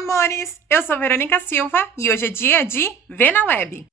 amores! Eu sou Verônica Silva e hoje é dia de Ver na Web.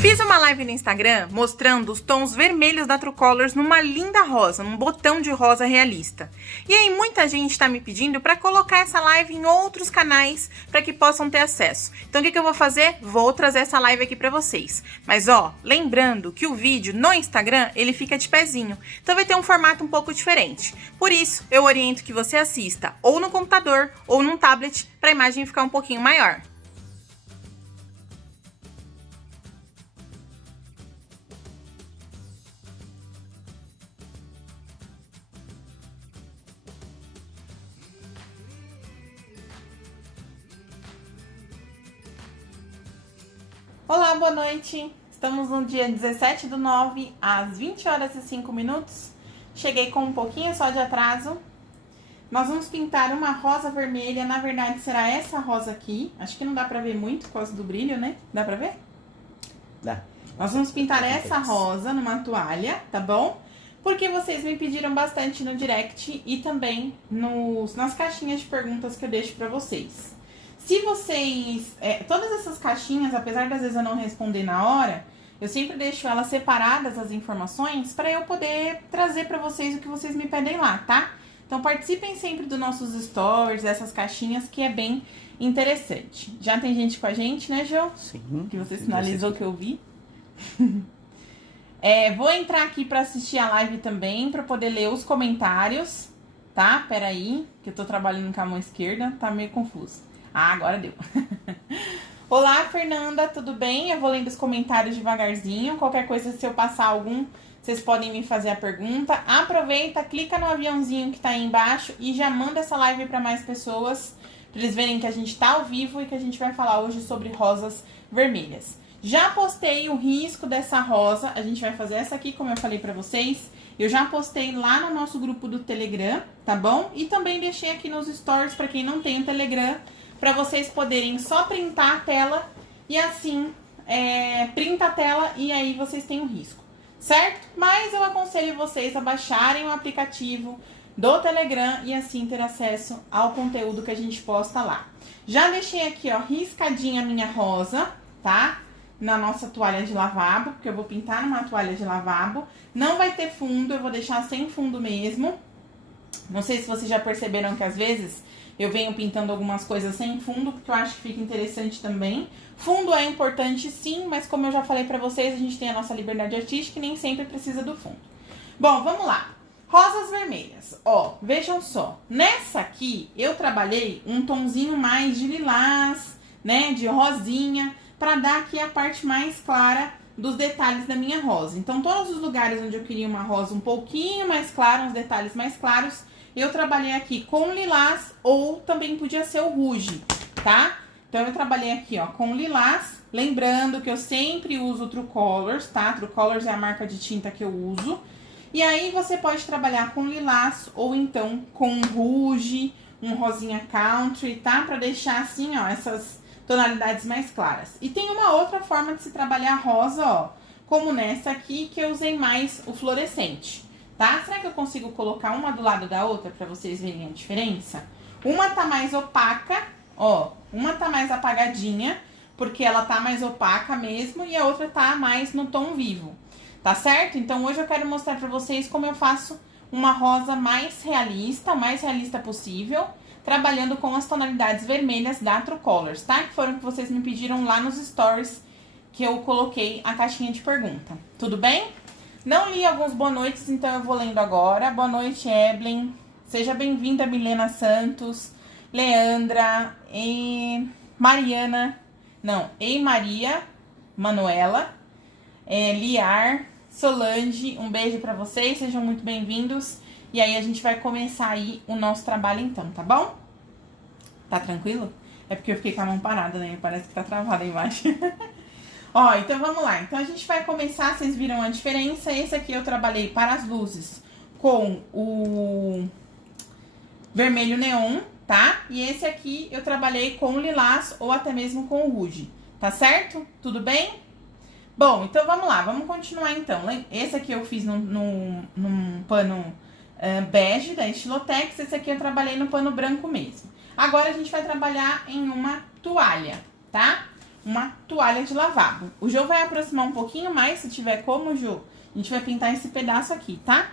Fiz uma live no Instagram mostrando os tons vermelhos da Truecolors numa linda rosa, num botão de rosa realista. E aí muita gente está me pedindo para colocar essa live em outros canais para que possam ter acesso. Então o que eu vou fazer? Vou trazer essa live aqui para vocês. Mas lembrando que o vídeo no Instagram ele fica de pezinho, então vai ter um formato um pouco diferente. Por isso eu oriento que você assista ou no computador ou num tablet para a imagem ficar um pouquinho maior. Olá, boa noite! Estamos no dia 17/9, às 20 horas e 5 minutos. Cheguei com um pouquinho só de atraso. Nós vamos pintar uma rosa vermelha, na verdade será essa rosa aqui. Acho que não dá pra ver muito por causa do brilho, né? Dá pra ver? Dá. Nós vamos pintar essa rosa numa toalha, tá bom? Porque vocês me pediram bastante no direct e também nas caixinhas de perguntas que eu deixo pra vocês. Se vocês... todas essas caixinhas, apesar das vezes eu não responder na hora, eu sempre deixo elas separadas, as informações, para eu poder trazer para vocês o que vocês me pedem lá, tá? Então participem sempre dos nossos stories, dessas caixinhas, que é bem interessante. Já tem gente com a gente, né, Jô? Sim. Que você sinalizou que eu vi. Vou entrar aqui para assistir a live também, para poder ler os comentários, tá? Peraí, que eu tô trabalhando com a mão esquerda, tá meio confuso. Ah, agora deu. Olá, Fernanda, tudo bem? Eu vou lendo os comentários devagarzinho. Qualquer coisa, se eu passar algum, vocês podem me fazer a pergunta. Aproveita, clica no aviãozinho que tá aí embaixo e já manda essa live para mais pessoas, para eles verem que a gente tá ao vivo e que a gente vai falar hoje sobre rosas vermelhas. Já postei o risco dessa rosa, a gente vai fazer essa aqui, como eu falei para vocês. Eu já postei lá no nosso grupo do Telegram, tá bom? E também deixei aqui nos stories para quem não tem o Telegram, para vocês poderem só printar a tela e assim, printa a tela e aí vocês têm um risco, certo? Mas eu aconselho vocês a baixarem o aplicativo do Telegram e assim ter acesso ao conteúdo que a gente posta lá. Já deixei aqui, riscadinha a minha rosa, tá? Na nossa toalha de lavabo, porque eu vou pintar numa toalha de lavabo. Não vai ter fundo, eu vou deixar sem fundo mesmo. Não sei se vocês já perceberam que às vezes eu venho pintando algumas coisas sem fundo, porque eu acho que fica interessante também. Fundo é importante sim, mas como eu já falei pra vocês, a gente tem a nossa liberdade artística e nem sempre precisa do fundo. Bom, vamos lá. Rosas vermelhas. Vejam só. Nessa aqui, eu trabalhei um tonzinho mais de lilás, né, de rosinha, pra dar aqui a parte mais clara dos detalhes da minha rosa. Então, todos os lugares onde eu queria uma rosa um pouquinho mais clara, uns detalhes mais claros, eu trabalhei aqui com lilás ou também podia ser o rouge, tá? Então, eu trabalhei aqui, com lilás. Lembrando que eu sempre uso Truecolors, tá? Truecolors é a marca de tinta que eu uso. E aí, você pode trabalhar com lilás ou então com rouge, um rosinha country, tá? Pra deixar assim, essas tonalidades mais claras. E tem uma outra forma de se trabalhar rosa, como nessa aqui, que eu usei mais o fluorescente. Tá? Será que eu consigo colocar uma do lado da outra pra vocês verem a diferença? Uma tá mais opaca, uma tá mais apagadinha, porque ela tá mais opaca mesmo, e a outra tá mais no tom vivo, tá certo? Então hoje eu quero mostrar pra vocês como eu faço uma rosa mais realista, o mais realista possível, trabalhando com as tonalidades vermelhas da Truecolors, tá? Que foram que vocês me pediram lá nos stories que eu coloquei a caixinha de pergunta. Tudo bem? Não li alguns boa noites, então eu vou lendo agora. Boa noite, Evelyn. Seja bem-vinda, Milena Santos, Leandra, Maria, Manuela, Liar, Solange. Um beijo pra vocês, sejam muito bem-vindos. E aí a gente vai começar aí o nosso trabalho então, tá bom? Tá tranquilo? É porque eu fiquei com a mão parada, né? Parece que tá travada a imagem. Então vamos lá. Então a gente vai começar, vocês viram a diferença. Esse aqui eu trabalhei para as luzes com o vermelho neon, tá? E esse aqui eu trabalhei com o lilás ou até mesmo com o rouge, tá certo? Tudo bem? Bom, então vamos lá, vamos continuar então. Esse aqui eu fiz num pano bege da Estilotex. Esse aqui eu trabalhei no pano branco mesmo. Agora a gente vai trabalhar em uma toalha, tá? Uma toalha de lavabo. O Jô vai aproximar um pouquinho mais, se tiver como, Jô. A gente vai pintar esse pedaço aqui, tá?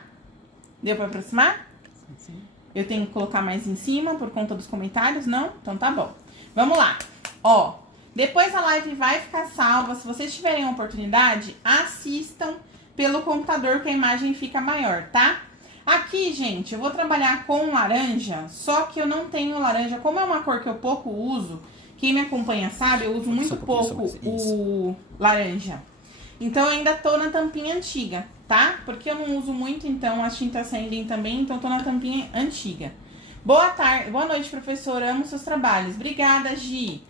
Deu pra aproximar? Sim. Eu tenho que colocar mais em cima por conta dos comentários, não? Então tá bom. Vamos lá. Ó, depois a live vai ficar salva. Se vocês tiverem a oportunidade, assistam pelo computador que a imagem fica maior, tá? Aqui, gente, eu vou trabalhar com laranja, só que eu não tenho laranja. Como é uma cor que eu pouco uso, quem me acompanha sabe, eu uso muito pouco o laranja. Então, eu ainda tô na tampinha antiga, tá? Porque eu não uso muito, então as tintas rendem também, então tô na tampinha antiga. Boa tarde, boa noite, professora, amo seus trabalhos. Obrigada, Gi.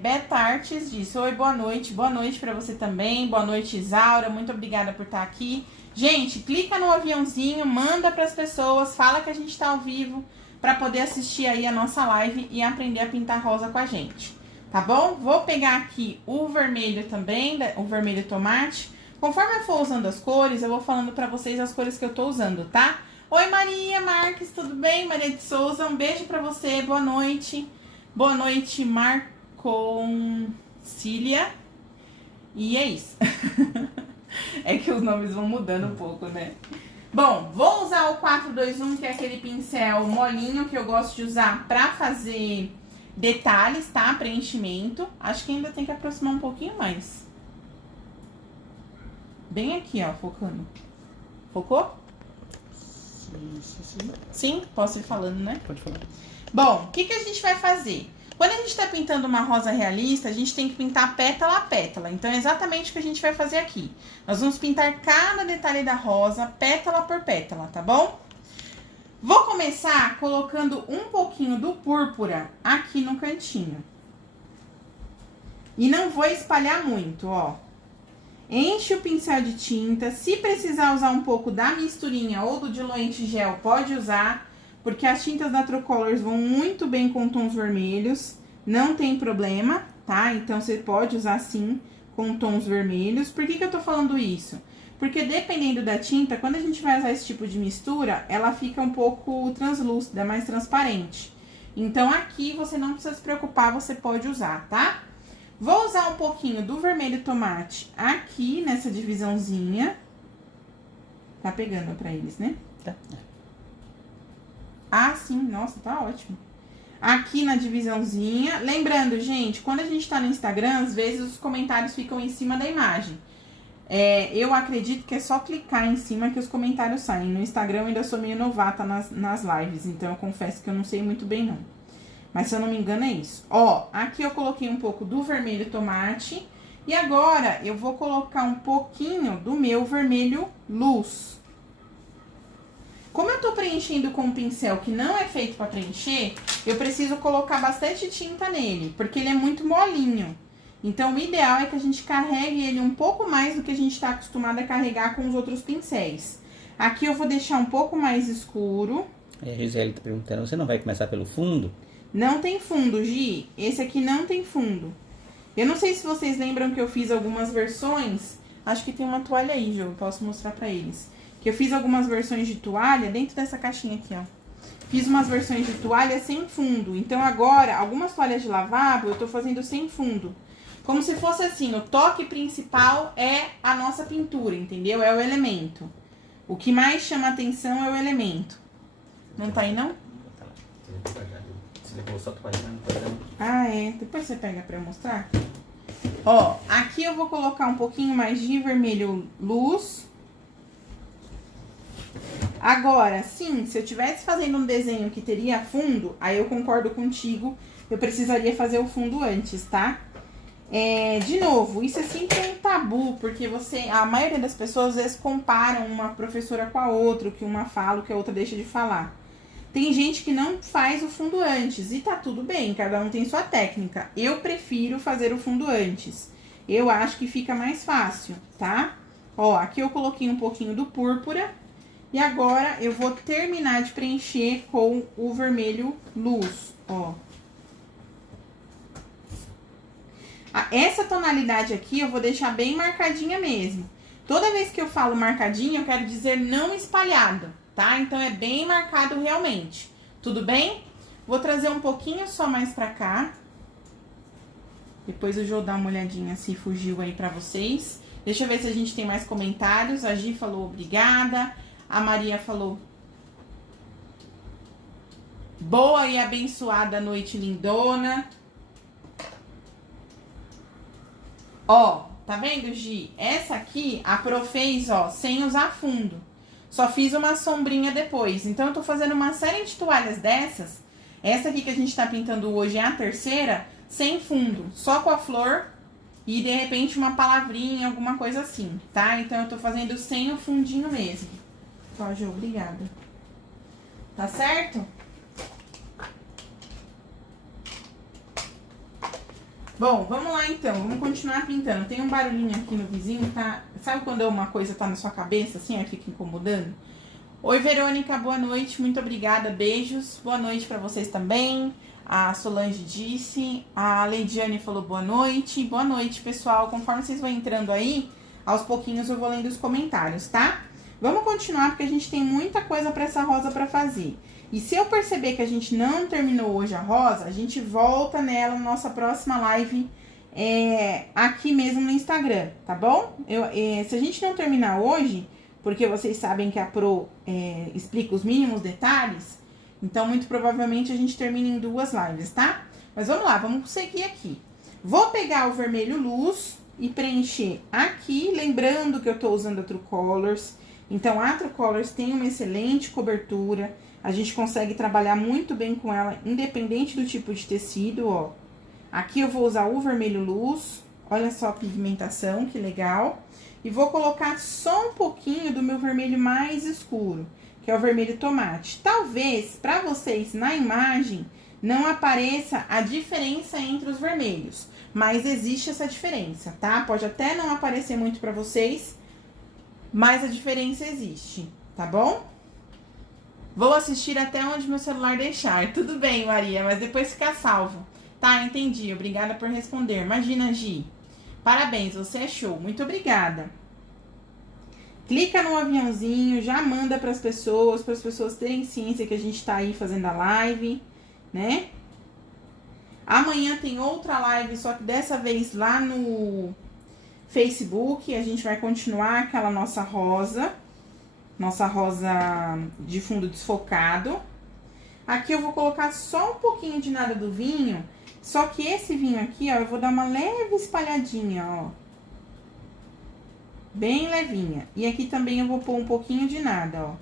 Beta Artes disse, oi, boa noite pra você também. Boa noite, Isaura, muito obrigada por estar aqui. Gente, clica no aviãozinho, manda para as pessoas, fala que a gente tá ao vivo para poder assistir aí a nossa live e aprender a pintar rosa com a gente, tá bom? Vou pegar aqui o vermelho também, o vermelho tomate. Conforme eu for usando as cores, eu vou falando para vocês as cores que eu tô usando, tá? Oi, Maria Marques, tudo bem? Maria de Souza, um beijo para você, boa noite. Boa noite, Marconcília. E é isso. É que os nomes vão mudando um pouco, né? Bom, vou usar o 421, que é aquele pincel molinho que eu gosto de usar pra fazer detalhes, tá? Preenchimento. Acho que ainda tem que aproximar um pouquinho mais. Bem aqui, ó, focando. Focou? Sim. Sim? Posso ir falando, né? Pode falar. Bom, o que a gente vai fazer? Quando a gente tá pintando uma rosa realista, a gente tem que pintar pétala a pétala. Então, é exatamente o que a gente vai fazer aqui. Nós vamos pintar cada detalhe da rosa, pétala por pétala, tá bom? Vou começar colocando um pouquinho do púrpura aqui no cantinho. E não vou espalhar muito, ó. Enche o pincel de tinta. Se precisar usar um pouco da misturinha ou do diluente gel, pode usar. Porque as tintas da Trucolors vão muito bem com tons vermelhos. Não tem problema, tá? Então, você pode usar sim com tons vermelhos. Por que eu tô falando isso? Porque dependendo da tinta, quando a gente vai usar esse tipo de mistura, ela fica um pouco translúcida, mais transparente. Então, aqui você não precisa se preocupar, você pode usar, tá? Vou usar um pouquinho do vermelho tomate aqui nessa divisãozinha. Tá pegando pra eles, né? Tá. Ah, sim. Nossa, tá ótimo. Aqui na divisãozinha. Lembrando, gente, quando a gente tá no Instagram, às vezes os comentários ficam em cima da imagem. Eu acredito que é só clicar em cima que os comentários saem. No Instagram eu ainda sou meio novata nas lives, então eu confesso que eu não sei muito bem, não. Mas se eu não me engano é isso. Ó, aqui eu coloquei um pouco do vermelho tomate. E agora eu vou colocar um pouquinho do meu vermelho luz. Como eu tô preenchendo com um pincel que não é feito pra preencher, eu preciso colocar bastante tinta nele, porque ele é muito molinho. Então, o ideal é que a gente carregue ele um pouco mais do que a gente tá acostumado a carregar com os outros pincéis. Aqui eu vou deixar um pouco mais escuro. A Gisele tá perguntando, você não vai começar pelo fundo? Não tem fundo, Gi. Esse aqui não tem fundo. Eu não sei se vocês lembram que eu fiz algumas versões. Acho que tem uma toalha aí, Jô, posso mostrar pra eles. Que eu fiz algumas versões de toalha dentro dessa caixinha aqui, ó. Fiz umas versões de toalha sem fundo. Então, agora, algumas toalhas de lavabo eu tô fazendo sem fundo. Como se fosse assim, o toque principal é a nossa pintura, entendeu? É o elemento. O que mais chama atenção é o elemento. Não tá aí, não? Ah, é. Depois você pega pra eu mostrar. Ó, aqui eu vou colocar um pouquinho mais de vermelho luz. Agora, sim, se eu estivesse fazendo um desenho que teria fundo, aí eu concordo contigo, eu precisaria fazer o fundo antes, tá? De novo, isso é sempre um tabu, porque a maioria das pessoas às vezes comparam uma professora com a outra, o que uma fala, o que a outra deixa de falar. Tem gente que não faz o fundo antes, e tá tudo bem, cada um tem sua técnica. Eu prefiro fazer o fundo antes. Eu acho que fica mais fácil, tá? Ó, aqui eu coloquei um pouquinho do púrpura. E agora, eu vou terminar de preencher com o vermelho luz, ó. Essa tonalidade aqui, eu vou deixar bem marcadinha mesmo. Toda vez que eu falo marcadinha, eu quero dizer não espalhada, tá? Então, é bem marcado realmente. Tudo bem? Vou trazer um pouquinho só mais pra cá. Depois o Jô dá uma olhadinha se fugiu aí pra vocês. Deixa eu ver se a gente tem mais comentários. A Gi falou obrigada. A Maria falou boa e abençoada noite, lindona. Ó, tá vendo, Gi? Essa aqui, a Pro fez, ó, sem usar fundo. Só fiz uma sombrinha depois. Então, eu tô fazendo uma série de toalhas dessas. Essa aqui que a gente tá pintando hoje é a terceira, sem fundo. Só com a flor e, de repente, uma palavrinha, alguma coisa assim, tá? Então, eu tô fazendo sem o fundinho mesmo. Ó, Jô, obrigada. Tá certo? Bom, vamos lá então, vamos continuar pintando. Tem um barulhinho aqui no vizinho, tá? Sabe quando uma coisa tá na sua cabeça, assim, aí fica incomodando? Oi, Verônica, boa noite, muito obrigada, beijos. Boa noite pra vocês também. A Solange disse, a Leidiane falou boa noite. Boa noite, pessoal. Conforme vocês vão entrando aí, aos pouquinhos eu vou lendo os comentários, tá? Vamos continuar, porque a gente tem muita coisa pra essa rosa pra fazer. E se eu perceber que a gente não terminou hoje a rosa, a gente volta nela na nossa próxima live aqui mesmo no Instagram, tá bom? Se a gente não terminar hoje, porque vocês sabem que a Pro explica os mínimos detalhes, então muito provavelmente a gente termina em 2 lives, tá? Mas vamos lá, vamos seguir aqui. Vou pegar o vermelho luz e preencher aqui, lembrando que eu tô usando a True Colors. Então, a True Colors tem uma excelente cobertura. A gente consegue trabalhar muito bem com ela, independente do tipo de tecido, ó. Aqui eu vou usar o vermelho luz. Olha só a pigmentação, que legal. E vou colocar só um pouquinho do meu vermelho mais escuro, que é o vermelho tomate. Talvez, pra vocês, na imagem, não apareça a diferença entre os vermelhos. Mas existe essa diferença, tá? Pode até não aparecer muito pra vocês, mas a diferença existe, tá bom? Vou assistir até onde meu celular deixar. Tudo bem, Maria, mas depois fica salvo. Tá, entendi. Obrigada por responder. Imagina, Gi. Parabéns, você é show. Muito obrigada. Clica no aviãozinho, já manda para as pessoas terem ciência que a gente tá aí fazendo a live, né? Amanhã tem outra live, só que dessa vez lá no Facebook. A gente vai continuar aquela nossa rosa de fundo desfocado. Aqui eu vou colocar só um pouquinho de nada do vinho, só que esse vinho aqui, ó, eu vou dar uma leve espalhadinha, ó. Bem levinha. E aqui também eu vou pôr um pouquinho de nada, ó.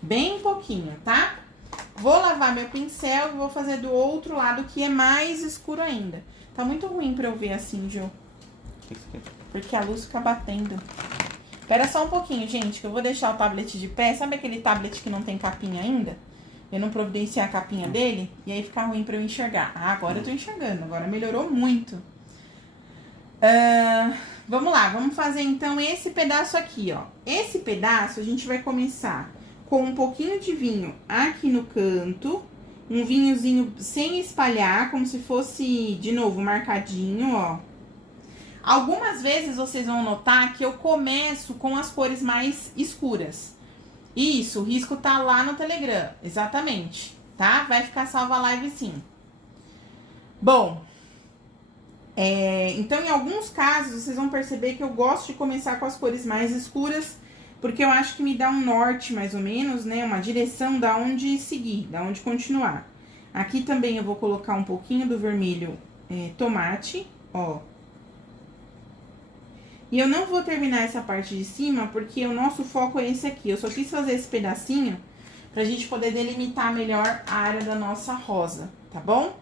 Bem pouquinho, tá? Vou lavar meu pincel e vou fazer do outro lado, que é mais escuro ainda. Tá muito ruim pra eu ver assim, Jô. Porque a luz fica batendo. Espera só um pouquinho, gente, que eu vou deixar o tablet de pé. Sabe aquele tablet que não tem capinha ainda? Eu não providenciei a capinha dele, e aí fica ruim pra eu enxergar. Ah, agora eu tô enxergando, agora melhorou muito. Vamos lá, vamos fazer então esse pedaço aqui, ó. Esse pedaço a gente vai começar com um pouquinho de vinho aqui no canto. Um vinhozinho sem espalhar, como se fosse, de novo, marcadinho, ó. Algumas vezes vocês vão notar que eu começo com as cores mais escuras. Isso, o risco tá lá no Telegram, exatamente, tá? Vai ficar salva a live sim. Bom, então em alguns casos vocês vão perceber que eu gosto de começar com as cores mais escuras, porque eu acho que me dá um norte mais ou menos, né? Uma direção da onde seguir, da onde continuar. Aqui também eu vou colocar um pouquinho do vermelho tomate, ó. E eu não vou terminar essa parte de cima, porque o nosso foco é esse aqui. Eu só quis fazer esse pedacinho pra gente poder delimitar melhor a área da nossa rosa, tá bom?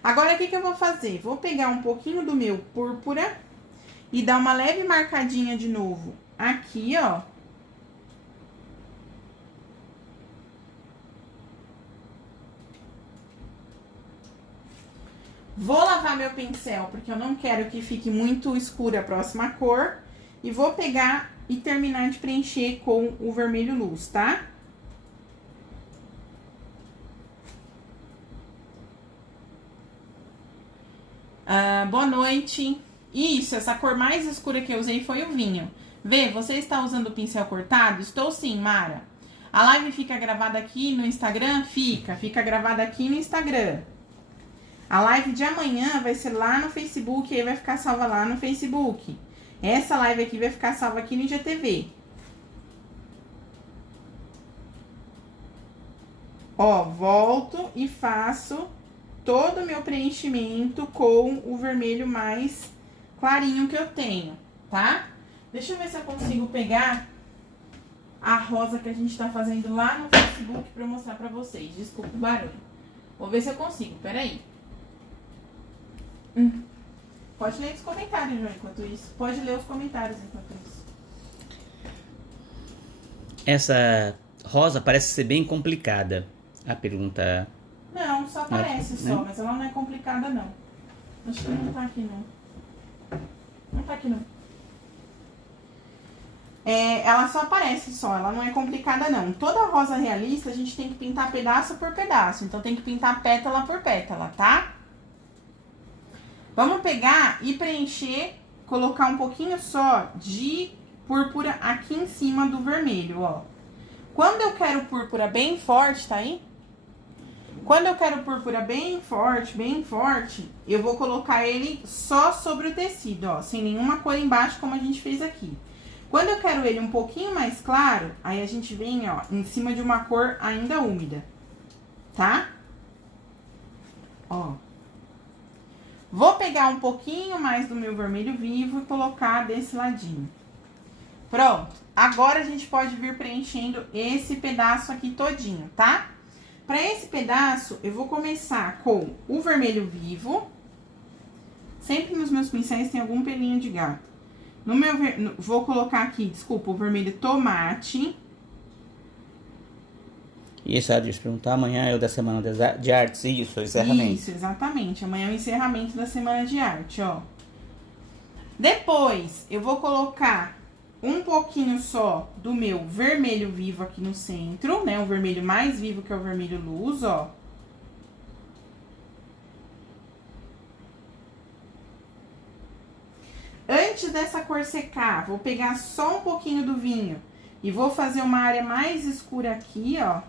Agora, o que eu vou fazer? Vou pegar um pouquinho do meu púrpura e dar uma leve marcadinha de novo aqui, ó. Vou lavar meu pincel, porque eu não quero que fique muito escura a próxima cor. E vou pegar e terminar de preencher com o vermelho luz, tá? Boa noite. Isso, essa cor mais escura que eu usei foi o vinho. Vê, você está usando o pincel cortado? Estou sim, Mara. A live fica gravada aqui no Instagram? Fica gravada aqui no Instagram. A live de amanhã vai ser lá no Facebook, e aí vai ficar salva lá no Facebook. Essa live aqui vai ficar salva aqui no IGTV. Ó, volto e faço todo o meu preenchimento com o vermelho mais clarinho que eu tenho, tá? Deixa eu ver se eu consigo pegar a rosa que a gente tá fazendo lá no Facebook pra eu mostrar pra vocês. Desculpa o barulho. Vou ver se eu consigo, peraí. Pode ler os comentários, João, enquanto isso. Pode ler os comentários enquanto isso. Essa rosa parece ser bem complicada. A pergunta... Não, só aparece só, né? mas ela não é complicada, não. Acho que não tá aqui, não. Não tá aqui, não. Ela só aparece só, ela não é complicada, não. Toda rosa realista a gente tem que pintar pedaço por pedaço. Então tem que pintar pétala por pétala, tá? Vamos pegar e preencher, colocar um pouquinho só de púrpura aqui em cima do vermelho, ó. Quando eu quero púrpura bem forte, tá aí? Quando eu quero púrpura bem forte, eu vou colocar ele só sobre o tecido, ó, sem nenhuma cor embaixo, como a gente fez aqui. Quando eu quero ele um pouquinho mais claro, aí a gente vem, ó, em cima de uma cor ainda úmida, tá? Ó. Vou pegar um pouquinho mais do meu vermelho vivo e colocar desse ladinho. Pronto. Agora a gente pode vir preenchendo esse pedaço aqui todinho, tá? Para esse pedaço, eu vou começar com o vermelho vivo. Sempre nos meus pincéis tem algum pelinho de gato. Vou colocar aqui, desculpa, o vermelho tomate. E esse deixa eu perguntar, amanhã é o da Semana de Artes, isso, o encerramento. Isso, exatamente. Amanhã é o encerramento da Semana de Arte, ó. Depois, eu vou colocar um pouquinho só do meu vermelho vivo aqui no centro, né? O vermelho mais vivo, que é o vermelho luz, ó. Antes dessa cor secar, vou pegar só um pouquinho do vinho e vou fazer uma área mais escura aqui, ó.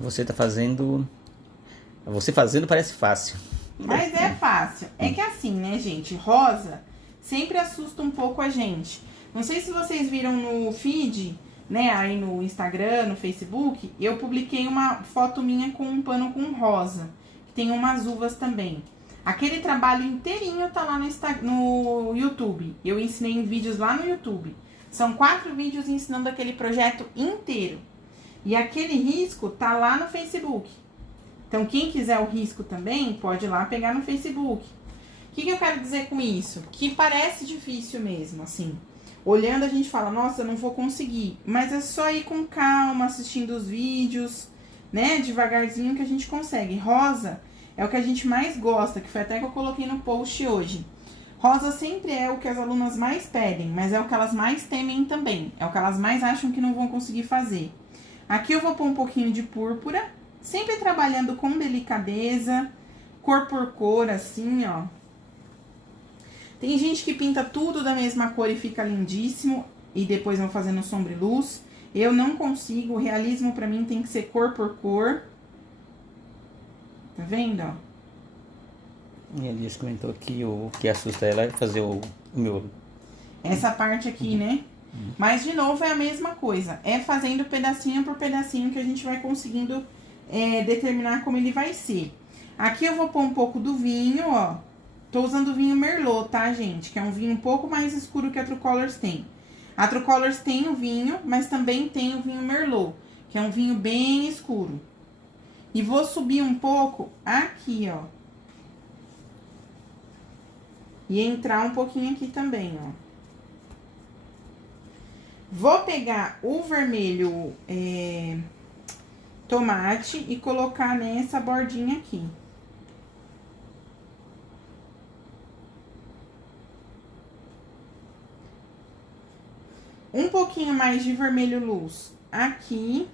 Você tá fazendo... Você fazendo parece fácil. Mas é fácil. É que assim, né, gente? Rosa sempre assusta um pouco a gente. Não sei se vocês viram no feed, né, aí no Instagram, no Facebook, eu publiquei uma foto minha com um pano com rosa. Tem umas uvas também. Aquele trabalho inteirinho tá lá no YouTube. Eu ensinei em vídeos lá no YouTube. São 4 vídeos ensinando aquele projeto inteiro. E aquele risco tá lá no Facebook. Então, quem quiser o risco também, pode ir lá pegar no Facebook. O que eu quero dizer com isso? Que parece difícil mesmo, assim. Olhando, a gente fala, nossa, eu não vou conseguir. Mas é só ir com calma, assistindo os vídeos, né? Devagarzinho que a gente consegue. Rosa é o que a gente mais gosta, que foi até que eu coloquei no post hoje. Rosa sempre é o que as alunas mais pedem, mas é o que elas mais temem também. É o que elas mais acham que não vão conseguir fazer. Aqui eu vou pôr um pouquinho de púrpura, sempre trabalhando com delicadeza, cor por cor, assim, ó. Tem gente que pinta tudo da mesma cor e fica lindíssimo, e depois vão fazendo sombra e luz. Eu não consigo, o realismo pra mim tem que ser cor por cor. Tá vendo, ó? E a Elias comentou que o que assusta ela é fazer o meu... Essa parte aqui, né? Mas, de novo, é a mesma coisa. É fazendo pedacinho por pedacinho que a gente vai conseguindo determinar como ele vai ser. Aqui eu vou pôr um pouco do vinho, ó. Tô usando o vinho Merlot, tá, gente? Que é um vinho um pouco mais escuro que a True Colors tem. A True Colors tem o vinho, mas também tem o vinho Merlot, que é um vinho bem escuro. E vou subir um pouco aqui, ó. E entrar um pouquinho aqui também, ó. Vou pegar o vermelho tomate e colocar nessa bordinha aqui. um pouquinho mais de vermelho luz aqui.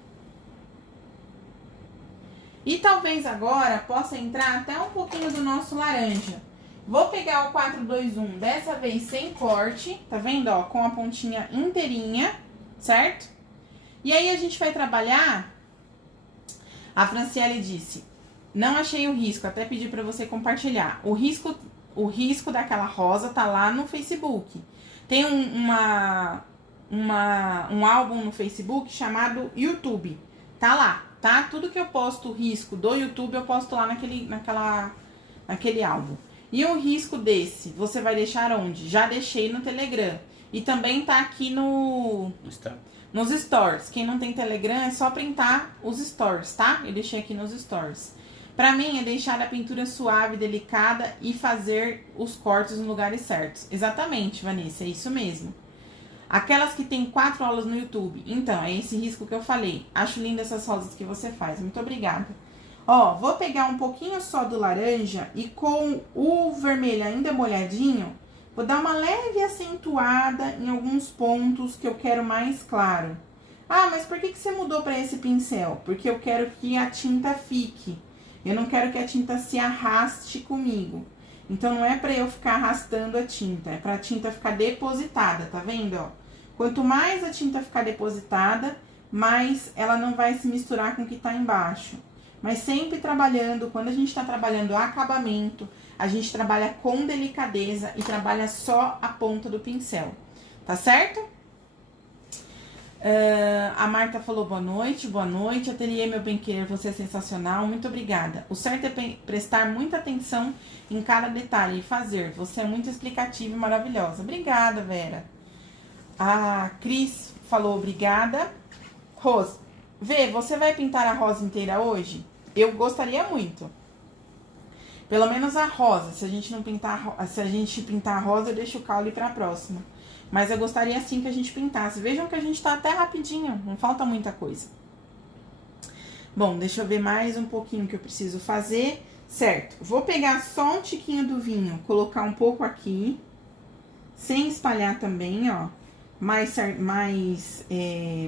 E talvez agora possa entrar até um pouquinho do nosso laranja. Vou pegar o 421, dessa vez sem corte, tá vendo, ó, com a pontinha inteirinha, certo? E aí a gente vai trabalhar, a Franciele disse, não achei o risco, até pedi pra você compartilhar. O risco daquela rosa tá lá no Facebook. Tem um álbum no Facebook chamado YouTube, tá lá, tá? Tudo que eu posto risco do YouTube, eu posto lá naquele álbum. E um risco desse, você vai deixar onde? Já deixei no Telegram. E também tá aqui nos stories. Quem não tem Telegram é só printar os stories, tá? Eu deixei aqui nos stories. Pra mim é deixar a pintura suave, delicada e fazer os cortes nos lugares certos. Exatamente, Vanessa, é isso mesmo. Aquelas que tem 4 aulas no YouTube. Então, é esse risco que eu falei. Acho linda essas rosas que você faz. Muito obrigada. Ó, vou pegar um pouquinho só do laranja e com o vermelho ainda molhadinho, vou dar uma leve acentuada em alguns pontos que eu quero mais claro. Ah, mas por que você mudou para esse pincel? Porque eu quero que a tinta fique. Eu não quero que a tinta se arraste comigo. Então, não é para eu ficar arrastando a tinta, é para a tinta ficar depositada, tá vendo, ó? Quanto mais a tinta ficar depositada, mais ela não vai se misturar com o que tá embaixo. Mas sempre trabalhando, quando a gente tá trabalhando o acabamento, a gente trabalha com delicadeza e trabalha só a ponta do pincel, tá certo? A Marta falou boa noite, ateliê meu bem-querer, você é sensacional, muito obrigada. O certo é prestar muita atenção em cada detalhe e fazer, você é muito explicativa e maravilhosa. Obrigada, Vera. A Cris falou obrigada. Rose, Vê, você vai pintar a rosa inteira hoje? Eu gostaria muito. Pelo menos a rosa, se a gente pintar a rosa, eu deixo o caule pra próxima. Mas eu gostaria sim que a gente pintasse. Vejam que a gente tá até rapidinho, não falta muita coisa. Bom, deixa eu ver mais um pouquinho que eu preciso fazer. Certo, vou pegar só um tiquinho do vinho, colocar um pouco aqui, sem espalhar também, ó. Mais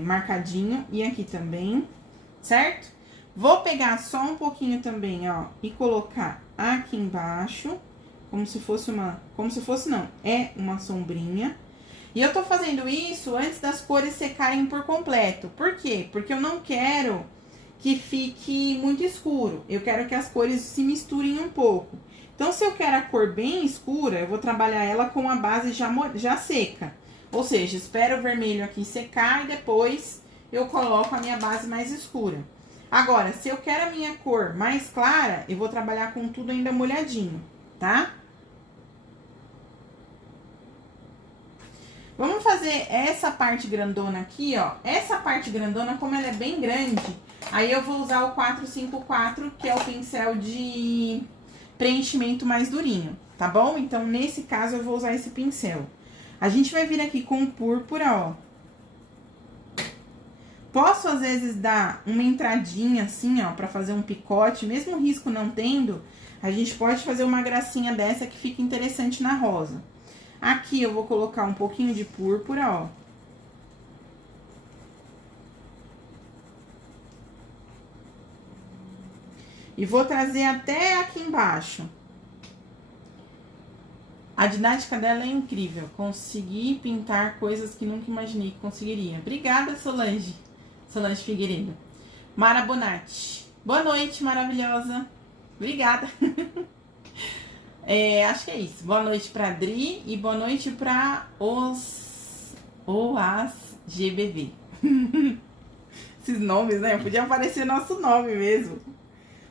marcadinho, e aqui também, certo? Vou pegar só um pouquinho também, ó, e colocar aqui embaixo, como se fosse uma sombrinha. E eu tô fazendo isso antes das cores secarem por completo. Por quê? Porque eu não quero que fique muito escuro. Eu quero que as cores se misturem um pouco. Então, se eu quero a cor bem escura, eu vou trabalhar ela com a base já seca. Ou seja, espero o vermelho aqui secar e depois eu coloco a minha base mais escura. Agora, se eu quero a minha cor mais clara, eu vou trabalhar com tudo ainda molhadinho, tá? Vamos fazer essa parte grandona aqui, ó. Essa parte grandona, como ela é bem grande, aí eu vou usar o 454, que é o pincel de preenchimento mais durinho, tá bom? Então, nesse caso, eu vou usar esse pincel. A gente vai vir aqui com púrpura, ó. Posso, às vezes, dar uma entradinha assim, ó, pra fazer um picote. Mesmo o risco não tendo, a gente pode fazer uma gracinha dessa que fica interessante na rosa. Aqui eu vou colocar um pouquinho de púrpura, ó. E vou trazer até aqui embaixo. A didática dela é incrível. Consegui pintar coisas que nunca imaginei que conseguiria. Obrigada, Solange. Solange Figueiredo. Mara Bonatti. Boa noite, maravilhosa. Obrigada. Acho que é isso. Boa noite pra Adri e boa noite pra as GBV. Esses nomes, né? Podia aparecer nosso nome mesmo.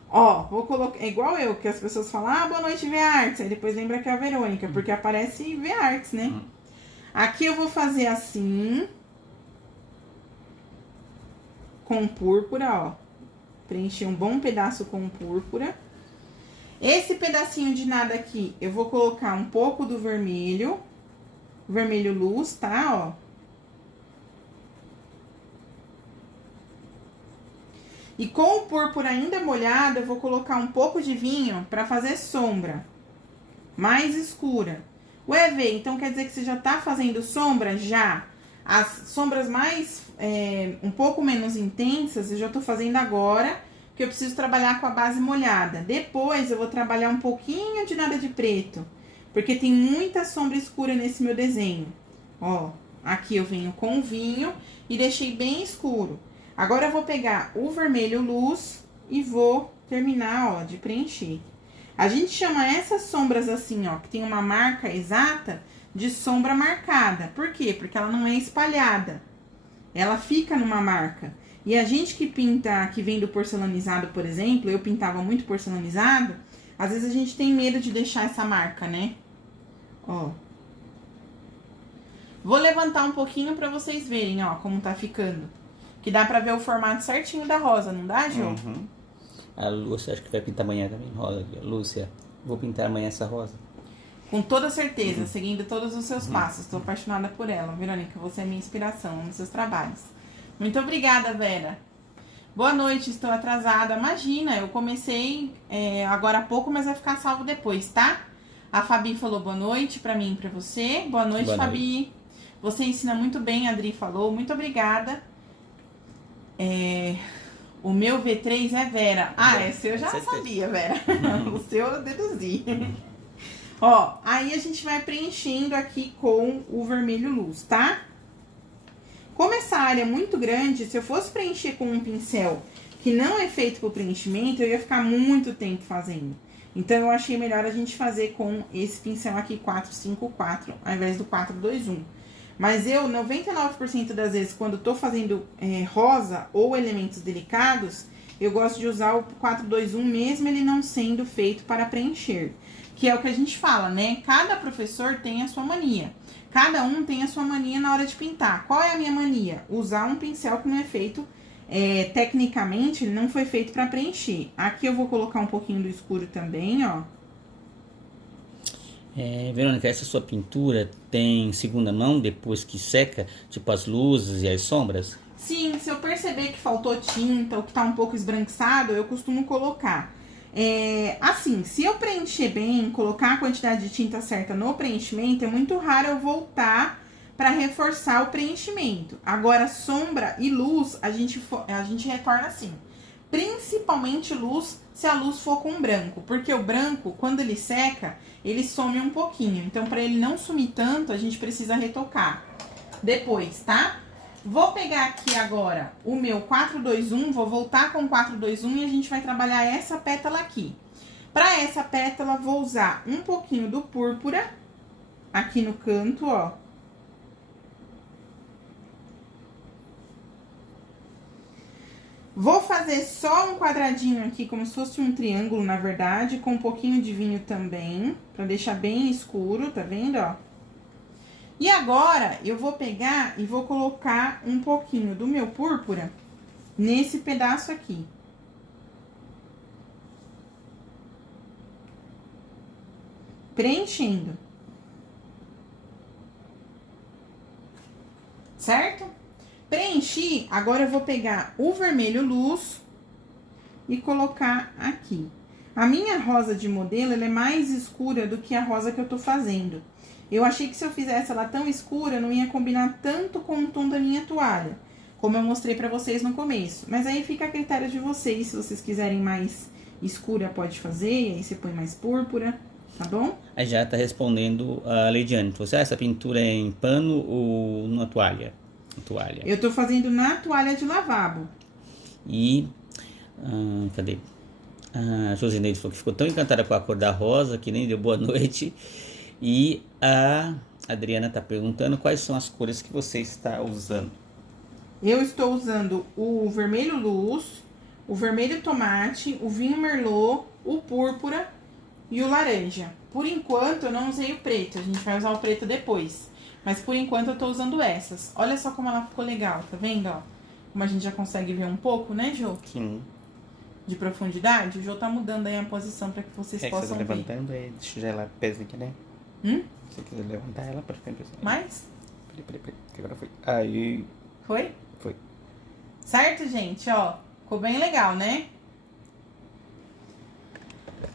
Ó, vou colocar... É igual eu, que as pessoas falam, ah, boa noite, V-Arts. Aí depois lembra que é a Verônica, porque aparece V-Arts, né? Aqui eu vou fazer assim. Com púrpura, ó. Preencher um bom pedaço com púrpura. Esse pedacinho de nada aqui, eu vou colocar um pouco do vermelho. Vermelho luz, tá? Ó. E com o púrpura ainda molhado, eu vou colocar um pouco de vinho pra fazer sombra. Mais escura. Ué, Vê, então quer dizer que você já tá fazendo sombra? Já. As sombras mais, um pouco menos intensas, eu já tô fazendo agora, que eu preciso trabalhar com a base molhada. Depois eu vou trabalhar um pouquinho de nada de preto, porque tem muita sombra escura nesse meu desenho. Ó, aqui eu venho com o vinho e deixei bem escuro. Agora eu vou pegar o vermelho luz e vou terminar, ó, de preencher. A gente chama essas sombras assim, ó, que tem uma marca exata, de sombra marcada. Por quê? Porque ela não é espalhada. Ela fica numa marca. E a gente que pinta, que vem do porcelanizado, por exemplo, eu pintava muito porcelanizado, às vezes a gente tem medo de deixar essa marca, né? Ó. Vou levantar um pouquinho pra vocês verem, ó, como tá ficando. Que dá pra ver o formato certinho da rosa, não dá, Jô? Uhum. A Lúcia, acho que vai pintar amanhã também, rosa. Lúcia, vou pintar amanhã essa rosa. Com toda certeza, seguindo todos os seus passos. Tô apaixonada por ela. Verônica, você é minha inspiração nos seus trabalhos. Muito obrigada, Vera. Boa noite, estou atrasada. Imagina, eu comecei agora há pouco, mas vai ficar salvo depois, tá? A Fabi falou boa noite pra mim e pra você. Boa noite, Boa Fabi. noite. Você ensina muito bem, a Adri falou. Muito obrigada. O meu V3 é Vera. Ah, esse eu já sabia, Vera. O seu eu deduzi. Ó, aí a gente vai preenchendo aqui com o vermelho luz, tá? Como essa área é muito grande, se eu fosse preencher com um pincel que não é feito pro preenchimento, eu ia ficar muito tempo fazendo. Então, eu achei melhor a gente fazer com esse pincel aqui 454, ao invés do 421. Mas eu, 99% das vezes, quando tô fazendo rosa ou elementos delicados, eu gosto de usar o 421, mesmo ele não sendo feito para preencher. Que é o que a gente fala, né? Cada professor tem a sua mania. Cada um tem a sua mania na hora de pintar. Qual é a minha mania? Usar um pincel que não é feito, tecnicamente, ele não foi feito para preencher. Aqui eu vou colocar um pouquinho do escuro também, ó. Verônica, essa sua pintura tem segunda mão depois que seca, tipo as luzes e as sombras? Sim, se eu perceber que faltou tinta ou que tá um pouco esbranquiçado, eu costumo colocar. Assim, se eu preencher bem, colocar a quantidade de tinta certa no preenchimento, é muito raro eu voltar para reforçar o preenchimento. Agora, sombra e luz, a gente retorna assim. Principalmente luz, se a luz for com branco. Porque o branco, quando ele seca, ele some um pouquinho. Então, para ele não sumir tanto, a gente precisa retocar depois, tá? Vou pegar aqui agora o meu 421, vou voltar com o 421 e a gente vai trabalhar essa pétala aqui. Para essa pétala, vou usar um pouquinho do púrpura aqui no canto, ó. Vou fazer só um quadradinho aqui, como se fosse um triângulo, na verdade, com um pouquinho de vinho também, pra deixar bem escuro, tá vendo, ó? E agora, eu vou pegar e vou colocar um pouquinho do meu púrpura nesse pedaço aqui. Preenchendo. Certo? Preenchi, agora eu vou pegar o vermelho luz e colocar aqui. A minha rosa de modelo, ela é mais escura do que a rosa que eu tô fazendo. Eu achei que se eu fizesse ela tão escura, não ia combinar tanto com o tom da minha toalha, como eu mostrei pra vocês no começo. Mas aí fica a critério de vocês, se vocês quiserem mais escura, pode fazer, aí você põe mais púrpura, tá bom? Aí já tá respondendo a Leidiane. Você, essa pintura é em pano ou numa toalha? Toalha. Eu tô fazendo na toalha de lavabo. E, cadê? A Josineide falou que ficou tão encantada com a cor da rosa que nem deu boa noite. E a Adriana tá perguntando quais são as cores que você está usando. Eu estou usando o vermelho luz, o vermelho tomate, o vinho merlot, o púrpura e o laranja. Por enquanto, eu não usei o preto. A gente vai usar o preto depois. Mas por enquanto eu tô usando essas. Olha só como ela ficou legal, tá vendo, ó? Como a gente já consegue ver um pouco, né, Jô? Sim. De profundidade. O Jô tá mudando aí a posição pra que vocês possam você tá ver. levantando, deixa já ela pesa aqui, né? Se você quiser levantar ela pra frente assim. Mais? Peraí, que agora foi. Aí. Foi? Foi. Certo, gente, ó. Ficou bem legal, né?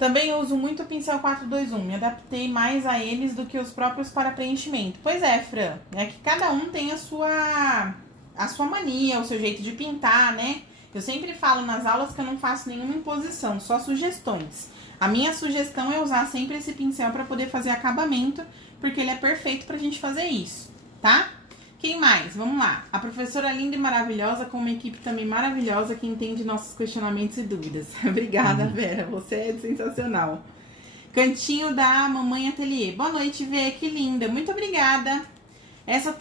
Também uso muito o pincel 421, me adaptei mais a eles do que os próprios para preenchimento. Pois é, Fran, é que cada um tem a sua mania, o seu jeito de pintar, né? Eu sempre falo nas aulas que eu não faço nenhuma imposição, só sugestões. A minha sugestão é usar sempre esse pincel para poder fazer acabamento, porque ele é perfeito pra gente fazer isso, tá? Quem mais? Vamos lá. A professora linda e maravilhosa, com uma equipe também maravilhosa que entende nossos questionamentos e dúvidas. Obrigada, Vera. Você é sensacional. Cantinho da Mamãe Ateliê. Boa noite, Vê. Que linda. Muito obrigada. Essa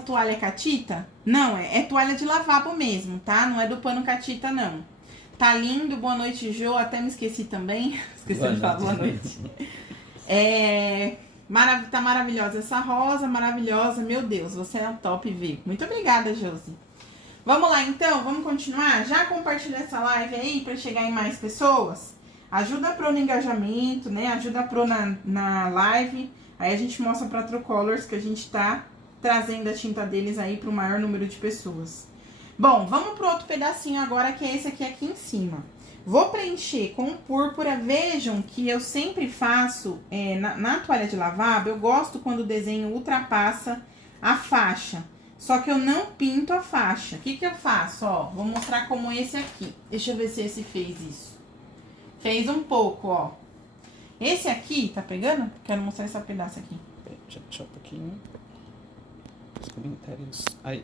toalha é catita? Não, é toalha de lavabo mesmo, tá? Não é do pano catita, não. Tá lindo. Boa noite, Jo. Até me esqueci também. Esqueci de falar boa noite. Tá maravilhosa essa rosa, maravilhosa. Meu Deus, você é o top, V. Muito obrigada, Josi. Vamos lá, então? Vamos continuar? Já compartilha essa live aí para chegar em mais pessoas? Ajuda a Pro no engajamento, né? Ajuda a Pro na live. Aí a gente mostra para Truecolors que a gente tá trazendo a tinta deles aí para o maior número de pessoas. Bom, vamos pro outro pedacinho agora, que é esse aqui em cima. Vou preencher com púrpura. Vejam que eu sempre faço, na toalha de lavabo, eu gosto quando o desenho ultrapassa a faixa. Só que eu não pinto a faixa. O que eu faço? Ó, vou mostrar como esse aqui. Deixa eu ver se esse fez isso. Fez um pouco, ó. Esse aqui, tá pegando? Quero mostrar esse pedaço aqui. Deixa um pouquinho. Os comentários. Aí.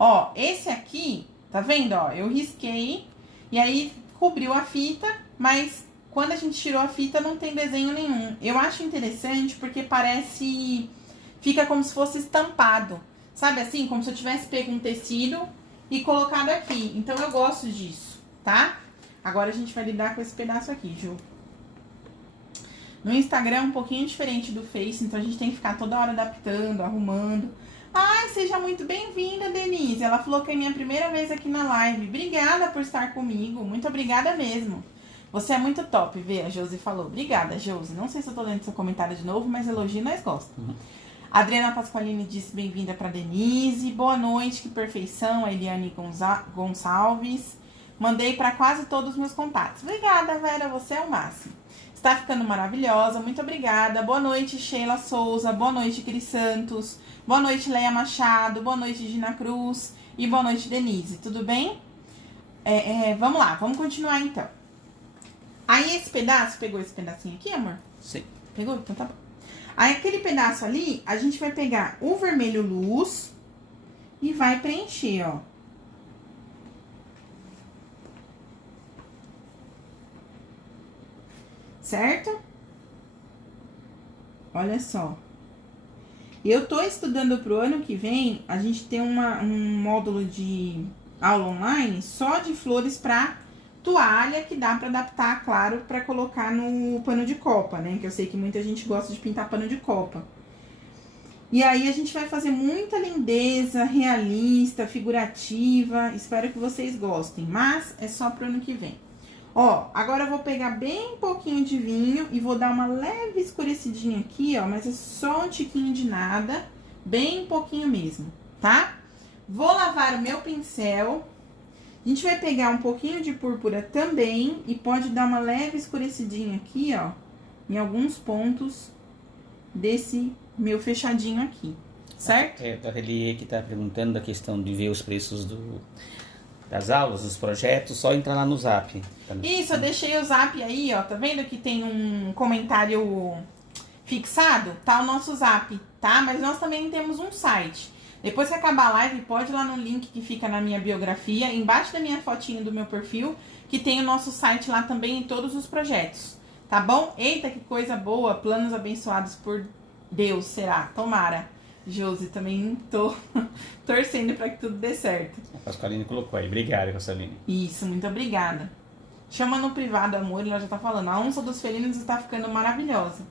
Ó, esse aqui, tá vendo? Ó, eu risquei e aí cobriu a fita, mas quando a gente tirou a fita não tem desenho nenhum. Eu acho interessante porque parece... Fica como se fosse estampado. Sabe assim? Como se eu tivesse pego um tecido e colocado aqui. Então eu gosto disso, tá? Agora a gente vai lidar com esse pedaço aqui, Ju. No Instagram é um pouquinho diferente do Face, então a gente tem que ficar toda hora adaptando, arrumando. Ai, seja muito bem-vinda, Denise. Ela falou que é minha primeira vez aqui na live. Obrigada por estar comigo. Muito obrigada mesmo. Você é muito top, Vê, a Josi falou. Obrigada, Josi. Não sei se eu tô lendo seu comentário de novo, mas elogio nós gostamos. Adriana Pasqualini disse bem-vinda para Denise. Boa noite, que perfeição. A Eliane Gonçalves. Mandei para quase todos os meus contatos. Obrigada, Vera. Você é o máximo. Está ficando maravilhosa. Muito obrigada. Boa noite, Sheila Souza. Boa noite, Cris Santos. Boa noite, Leia Machado. Boa noite, Gina Cruz. E boa noite, Denise. Tudo bem? Vamos lá. Vamos continuar, então. Aí, esse pedaço... Pegou esse pedacinho aqui, amor? Sim. Pegou? Então tá bom. Aí, aquele pedaço ali, a gente vai pegar o vermelho luz e vai preencher, ó. Certo? Olha só. Eu tô estudando pro ano que vem, a gente tem um módulo de aula online só de flores pra toalha, que dá pra adaptar, claro, pra colocar no pano de copa, né? Que eu sei que muita gente gosta de pintar pano de copa. E aí a gente vai fazer muita lindeza, realista, figurativa. Espero que vocês gostem, mas é só pro ano que vem. Ó, agora eu vou pegar bem pouquinho de vinho e vou dar uma leve escurecidinha aqui, ó. Mas é só um tiquinho de nada, bem pouquinho mesmo, tá? Vou lavar o meu pincel. A gente vai pegar um pouquinho de púrpura também e pode dar uma leve escurecidinha aqui, ó. Em alguns pontos desse meu fechadinho aqui, certo? A Relie que tá perguntando da questão de ver os preços das aulas, dos projetos, só entrar lá no Zap. Isso, eu deixei o Zap aí, ó, tá vendo que tem um comentário fixado? Tá o nosso Zap, tá? Mas nós também temos um site. Depois que acabar a live, pode ir lá no link que fica na minha biografia, embaixo da minha fotinho do meu perfil, que tem o nosso site lá também em todos os projetos, tá bom? Eita, que coisa boa, planos abençoados por Deus, será? Tomara. Josi, também tô torcendo para que tudo dê certo. A Pasqualine colocou aí. Obrigada, Pasqualine. Isso, muito obrigada. Chama no privado, amor, ela já tá falando. A onça dos felinos está ficando maravilhosa.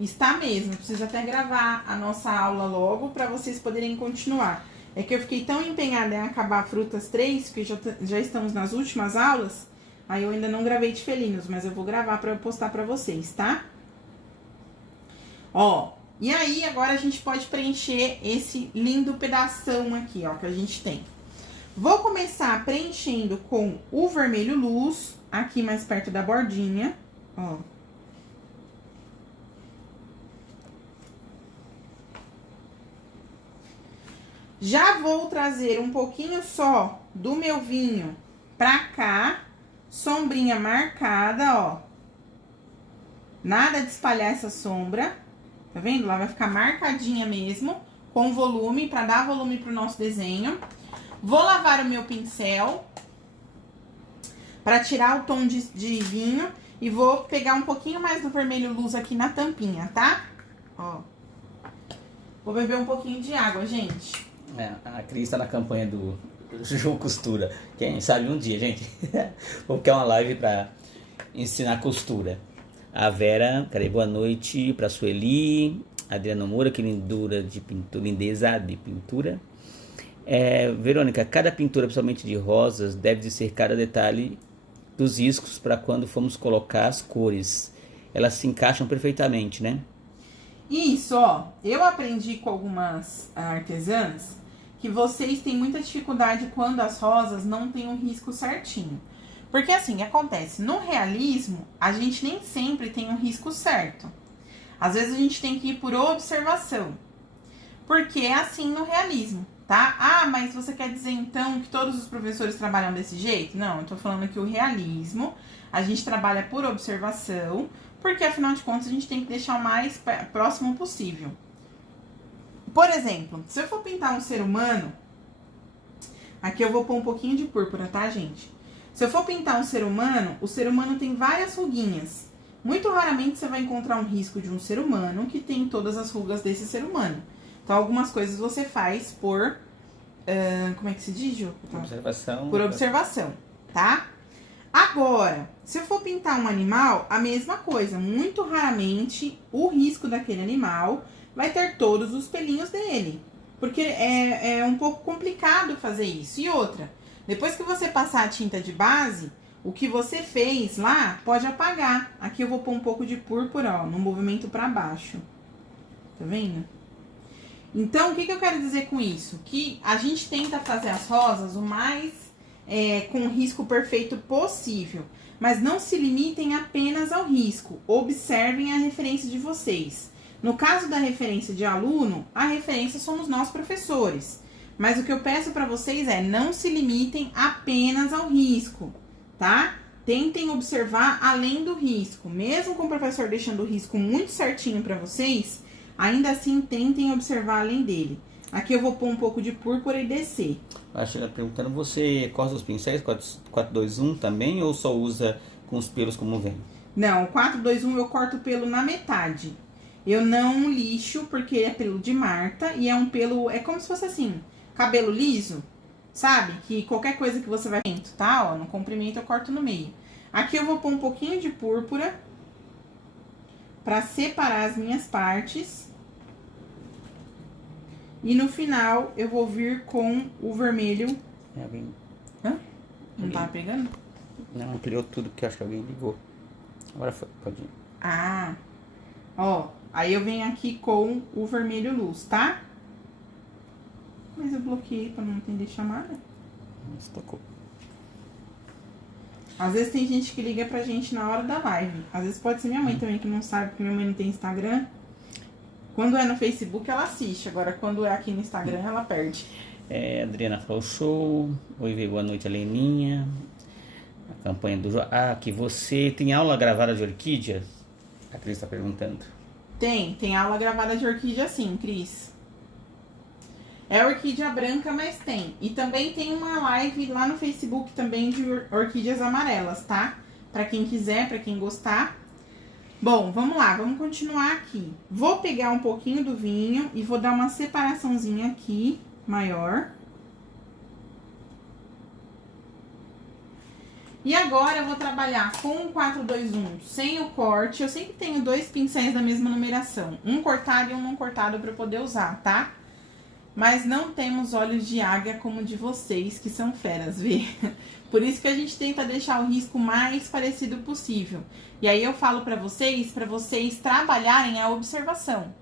Está mesmo, preciso até gravar a nossa aula logo para vocês poderem continuar. É que eu fiquei tão empenhada em acabar Frutas 3, que já estamos nas últimas aulas, aí eu ainda não gravei de felinos, mas eu vou gravar para postar para vocês, tá? Ó, e aí agora a gente pode preencher esse lindo pedação aqui, ó, que a gente tem. Vou começar preenchendo com o vermelho luz, aqui mais perto da bordinha, ó. Já vou trazer um pouquinho só do meu vinho pra cá. Sombrinha marcada, ó. Nada de espalhar essa sombra. Tá vendo? Ela vai ficar marcadinha mesmo, com volume, pra dar volume pro nosso desenho. Vou lavar o meu pincel pra tirar o tom de vinho. E vou pegar um pouquinho mais do vermelho luz aqui na tampinha, tá? Ó. Vou beber um pouquinho de água, gente. A Cris tá na campanha do João Costura. Quem sabe um dia, gente. Vou criar uma live pra ensinar costura. A Vera, cadê? Boa noite pra Sueli. Adriana Moura, que lindura de pintura, lindeza de pintura. Verônica, cada pintura, principalmente de rosas, deve disser cada detalhe dos riscos para quando formos colocar as cores. Elas se encaixam perfeitamente, né? Isso, ó. Eu aprendi com algumas artesãs que vocês têm muita dificuldade quando as rosas não têm um risco certinho. Porque assim, acontece, no realismo, a gente nem sempre tem um risco certo. Às vezes a gente tem que ir por observação. Porque é assim no realismo, tá? Ah, mas você quer dizer então que todos os professores trabalham desse jeito? Não, eu tô falando que o realismo, a gente trabalha por observação, porque afinal de contas a gente tem que deixar o mais próximo possível. Por exemplo, se eu for pintar um ser humano, aqui eu vou pôr um pouquinho de púrpura, tá, gente? Se eu for pintar um ser humano, o ser humano tem várias ruguinhas. Muito raramente você vai encontrar um risco de um ser humano que tem todas as rugas desse ser humano. Então, algumas coisas você faz por... como é que se diz, Ju? Observação. Por observação, tá? Agora, se eu for pintar um animal, a mesma coisa. Muito raramente, o risco daquele animal vai ter todos os pelinhos dele. Porque é um pouco complicado fazer isso. E outra, depois que você passar a tinta de base, o que você fez lá pode apagar. Aqui eu vou pôr um pouco de púrpura, ó, no movimento pra baixo. Tá vendo? Então, o que eu quero dizer com isso? Que a gente tenta fazer as rosas o mais com risco perfeito possível. Mas não se limitem apenas ao risco. Observem a referência de vocês. No caso da referência de aluno, a referência somos nós professores. Mas o que eu peço para vocês é não se limitem apenas ao risco, tá? Tentem observar além do risco. Mesmo com o professor deixando o risco muito certinho para vocês, ainda assim tentem observar além dele. Aqui eu vou pôr um pouco de púrpura e descer. Acho que ela perguntando, você corta os pincéis 421 também ou só usa com os pelos como vem? Não, o 421 eu corto o pelo na metade. Eu não lixo porque é pelo de Marta e é um pelo, é como se fosse assim, cabelo liso, sabe? Que qualquer coisa que você vai dentro, tá? Ó, no comprimento eu corto no meio. Aqui eu vou pôr um pouquinho de púrpura pra separar as minhas partes. E no final eu vou vir com o vermelho. Alguém... Hã? Não tava pegando? Não, ampliou tudo que eu acho que alguém ligou. Agora foi, pode ir. Ah, ó, aí eu venho aqui com o vermelho luz, tá? Mas eu bloqueei pra não atender chamada. Tocou. Às vezes tem gente que liga pra gente na hora da live. Às vezes pode ser minha mãe também, que não sabe, porque minha mãe não tem Instagram. Quando é no Facebook, ela assiste. Agora, quando é aqui no Instagram, ela perde. Adriana falou show. Oi, Vê, boa noite, Aleninha. A campanha do... que você tem aula gravada de orquídeas? A Cris está perguntando. Tem aula gravada de orquídea sim, Cris. É orquídea branca, mas tem. E também tem uma live lá no Facebook também de orquídeas amarelas, tá? Pra quem quiser, pra quem gostar. Bom, vamos lá, vamos continuar aqui. Vou pegar um pouquinho do vinho e vou dar uma separaçãozinha aqui, maior. E agora eu vou trabalhar com o 421 sem o corte. Eu sempre tenho 2 pincéis da mesma numeração. Um cortado e um não cortado para poder usar, tá? Mas não temos olhos de águia como o de vocês, que são feras, vê? Por isso que a gente tenta deixar o risco mais parecido possível. E aí eu falo para vocês trabalharem a observação.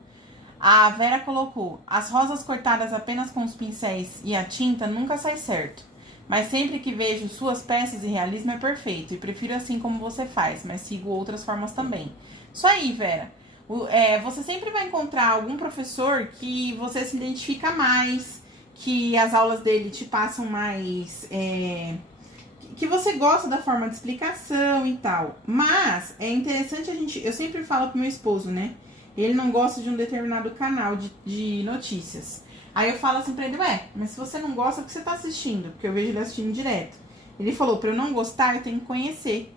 A Vera colocou, as rosas cortadas apenas com os pincéis e a tinta nunca sai certo. Mas sempre que vejo suas peças e realismo é perfeito. E prefiro assim como você faz, mas sigo outras formas também. Isso aí, Vera. Você sempre vai encontrar algum professor que você se identifica mais, que as aulas dele te passam mais... que você gosta da forma de explicação e tal. Mas é interessante eu sempre falo pro meu esposo, né? Ele não gosta de um determinado canal de notícias. Aí eu falo assim pra ele, mas se você não gosta, o que você tá assistindo? Porque eu vejo ele assistindo direto. Ele falou, pra eu não gostar, eu tenho que conhecer.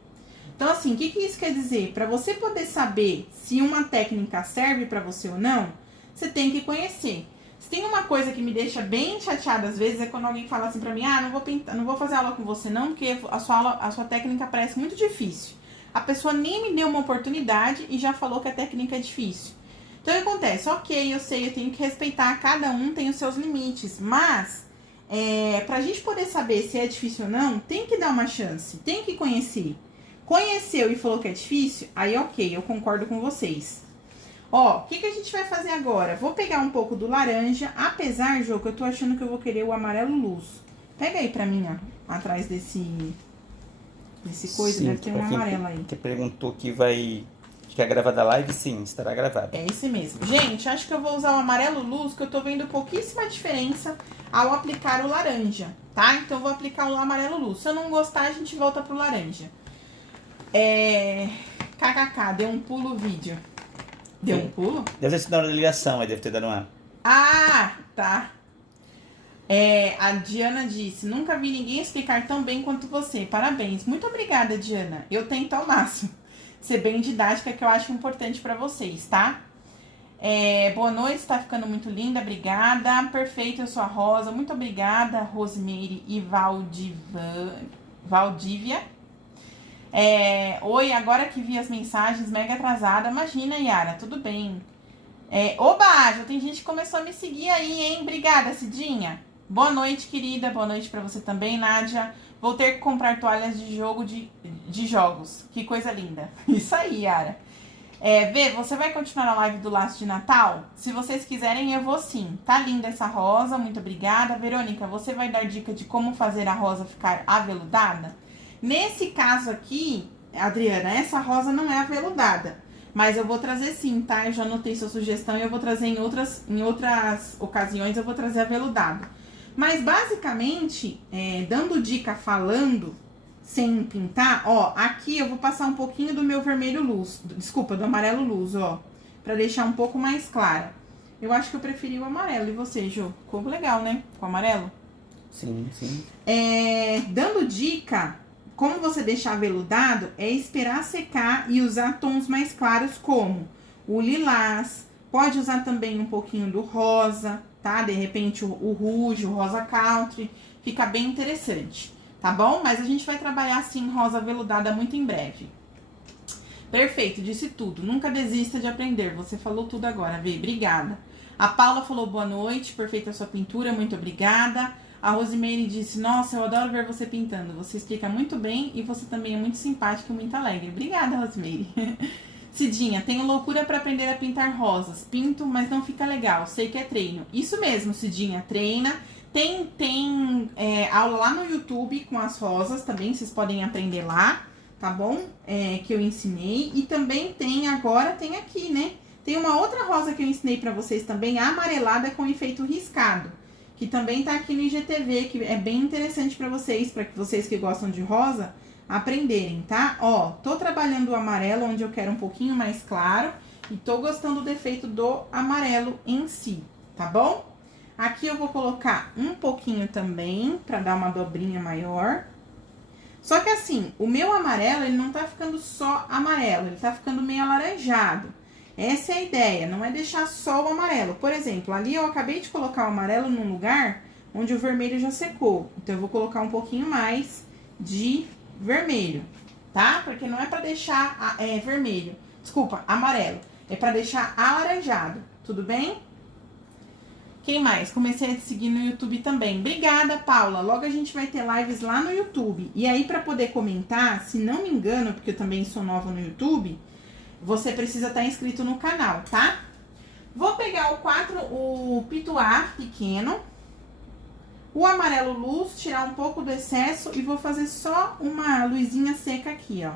Então assim, o que isso quer dizer? Pra você poder saber se uma técnica serve pra você ou não, você tem que conhecer. Se tem uma coisa que me deixa bem chateada às vezes, é quando alguém fala assim pra mim, não vou fazer aula com você não, porque a sua técnica parece muito difícil. A pessoa nem me deu uma oportunidade e já falou que a técnica é difícil. Então, o que acontece? Ok, eu sei, eu tenho que respeitar, cada um tem os seus limites, mas pra gente poder saber se é difícil ou não, tem que dar uma chance, tem que conhecer. Conheceu e falou que é difícil, aí ok, eu concordo com vocês. Ó, o que a gente vai fazer agora? Vou pegar um pouco do laranja, apesar, Jô, que eu tô achando que eu vou querer o amarelo luz. Pega aí pra mim, ó, atrás desse coisa, deve ter um amarelo aí. Que perguntou que quer gravar da live, sim, estará gravado. É esse mesmo. Gente, acho que eu vou usar o amarelo luz, que eu tô vendo pouquíssima diferença ao aplicar o laranja, tá? Então, eu vou aplicar o amarelo luz. Se eu não gostar, a gente volta pro laranja. KKK, deu um pulo o vídeo. Deu um pulo? Deve ter sido na hora da ligação, aí deve ter dado uma... Ah, tá. A Diana disse, nunca vi ninguém explicar tão bem quanto você. Parabéns. Muito obrigada, Diana. Eu tento ao máximo ser bem didática, que eu acho importante pra vocês, tá? Boa noite, tá ficando muito linda, obrigada. Perfeito, eu sou a Rosa. Muito obrigada, Rosemary e Valdívia. Oi, agora que vi as mensagens, mega atrasada. Imagina, Yara, tudo bem. Oba, já tem gente que começou a me seguir aí, hein? Obrigada, Cidinha. Boa noite, querida. Boa noite pra você também, Nádia. Vou ter que comprar toalhas de jogo de jogos. Que coisa linda. Isso aí, Yara. Vê, você vai continuar a live do laço de Natal? Se vocês quiserem, eu vou sim. Tá linda essa rosa, muito obrigada. Verônica, você vai dar dica de como fazer a rosa ficar aveludada? Nesse caso aqui, Adriana, essa rosa não é aveludada. Mas eu vou trazer sim, tá? Eu já anotei sua sugestão e eu vou trazer em outras ocasiões, eu vou trazer aveludado. Mas basicamente, dando dica falando, sem pintar, ó, aqui eu vou passar um pouquinho do meu vermelho luz, desculpa, do amarelo luz, ó, pra deixar um pouco mais clara. Eu acho que eu preferi o amarelo, e você, Jô? Ficou legal, né? Com o amarelo? Sim, sim. Dando dica, como você deixar aveludado, é esperar secar e usar tons mais claros como o lilás, pode usar também um pouquinho do rosa, tá? De repente o rouge, o rosa country, fica bem interessante, tá bom? Mas a gente vai trabalhar assim rosa aveludada muito em breve. Perfeito, disse tudo. Nunca desista de aprender. Você falou tudo agora, Vê. Obrigada. A Paula falou boa noite, perfeita a sua pintura, muito obrigada. A Rosemary disse, nossa, eu adoro ver você pintando. Você explica muito bem e você também é muito simpática e muito alegre. Obrigada, Rosemary. Cidinha, tenho loucura para aprender a pintar rosas. Pinto, mas não fica legal. Sei que é treino. Isso mesmo, Cidinha, treina. Tem aula lá no YouTube com as rosas também, vocês podem aprender lá, tá bom? Que eu ensinei. E também tem aqui, né? Tem uma outra rosa que eu ensinei pra vocês também, amarelada com efeito riscado. Que também tá aqui no IGTV, que é bem interessante pra vocês que gostam de rosa, aprenderem, tá? Ó, tô trabalhando o amarelo, onde eu quero um pouquinho mais claro. E tô gostando do efeito do amarelo em si, tá bom? Aqui eu vou colocar um pouquinho também, pra dar uma dobrinha maior. Só que assim, o meu amarelo, ele não tá ficando só amarelo, ele tá ficando meio alaranjado. Essa é a ideia, não é deixar só o amarelo. Por exemplo, ali eu acabei de colocar o amarelo num lugar onde o vermelho já secou. Então, eu vou colocar um pouquinho mais de vermelho, tá? Porque não é pra deixar vermelho, desculpa, amarelo. É pra deixar alaranjado, tudo bem? Quem mais? Comecei a te seguir no YouTube também. Obrigada, Paula. Logo a gente vai ter lives lá no YouTube. E aí, pra poder comentar, se não me engano, porque eu também sou nova no YouTube, você precisa estar inscrito no canal, tá? Vou pegar o pituá pequeno, o amarelo luz, tirar um pouco do excesso e vou fazer só uma luzinha seca aqui, ó.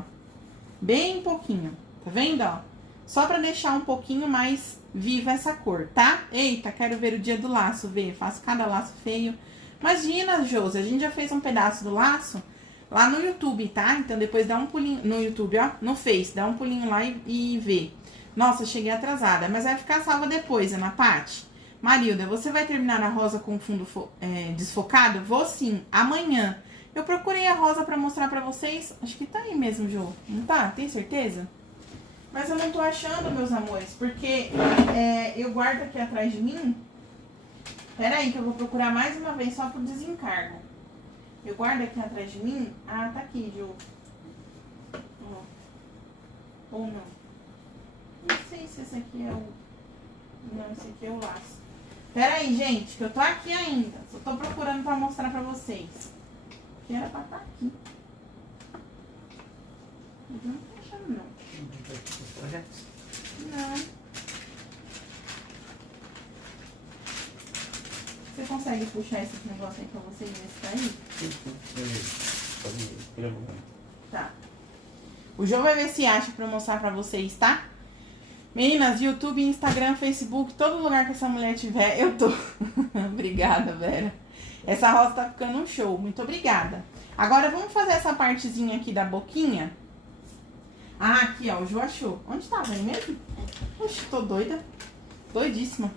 Bem pouquinho, tá vendo, ó? Só pra deixar um pouquinho mais viva essa cor, tá? Eita, quero ver o dia do laço, ver. Faço cada laço feio. Imagina, Josi, a gente já fez um pedaço do laço lá no YouTube, tá? Então depois dá um pulinho no YouTube, ó, no Face, dá um pulinho lá e vê. Nossa, cheguei atrasada, mas vai ficar salva depois, Ana Paty. Marilda, você vai terminar a rosa com o fundo desfocado? Vou sim, amanhã. Eu procurei a rosa pra mostrar pra vocês. Acho que tá aí mesmo, Jô. Não tá? Tem certeza? Mas eu não tô achando, meus amores, porque eu guardo aqui atrás de mim. Pera aí que eu vou procurar mais uma vez só por desencargo. Eu guardo aqui atrás de mim. Ah, tá aqui, Jô. Ou não? Não sei se esse aqui é o... Não, esse aqui é o laço. Pera aí, gente, que eu tô aqui ainda. Só tô procurando pra mostrar pra vocês. Que era pra estar aqui. Mas eu não tô achando, não. Não. Você consegue puxar esse negócio aí pra vocês ver se tá aí? Tá. O João vai ver se acha pra eu mostrar pra vocês, tá? Meninas, YouTube, Instagram, Facebook, todo lugar que essa mulher tiver, eu tô. Obrigada, Vera. Essa rosa tá ficando um show. Muito obrigada. Agora, vamos fazer essa partezinha aqui da boquinha. Ah, aqui, ó. O Ju achou. Onde tava aí mesmo? Oxe, tô doida. Doidíssima.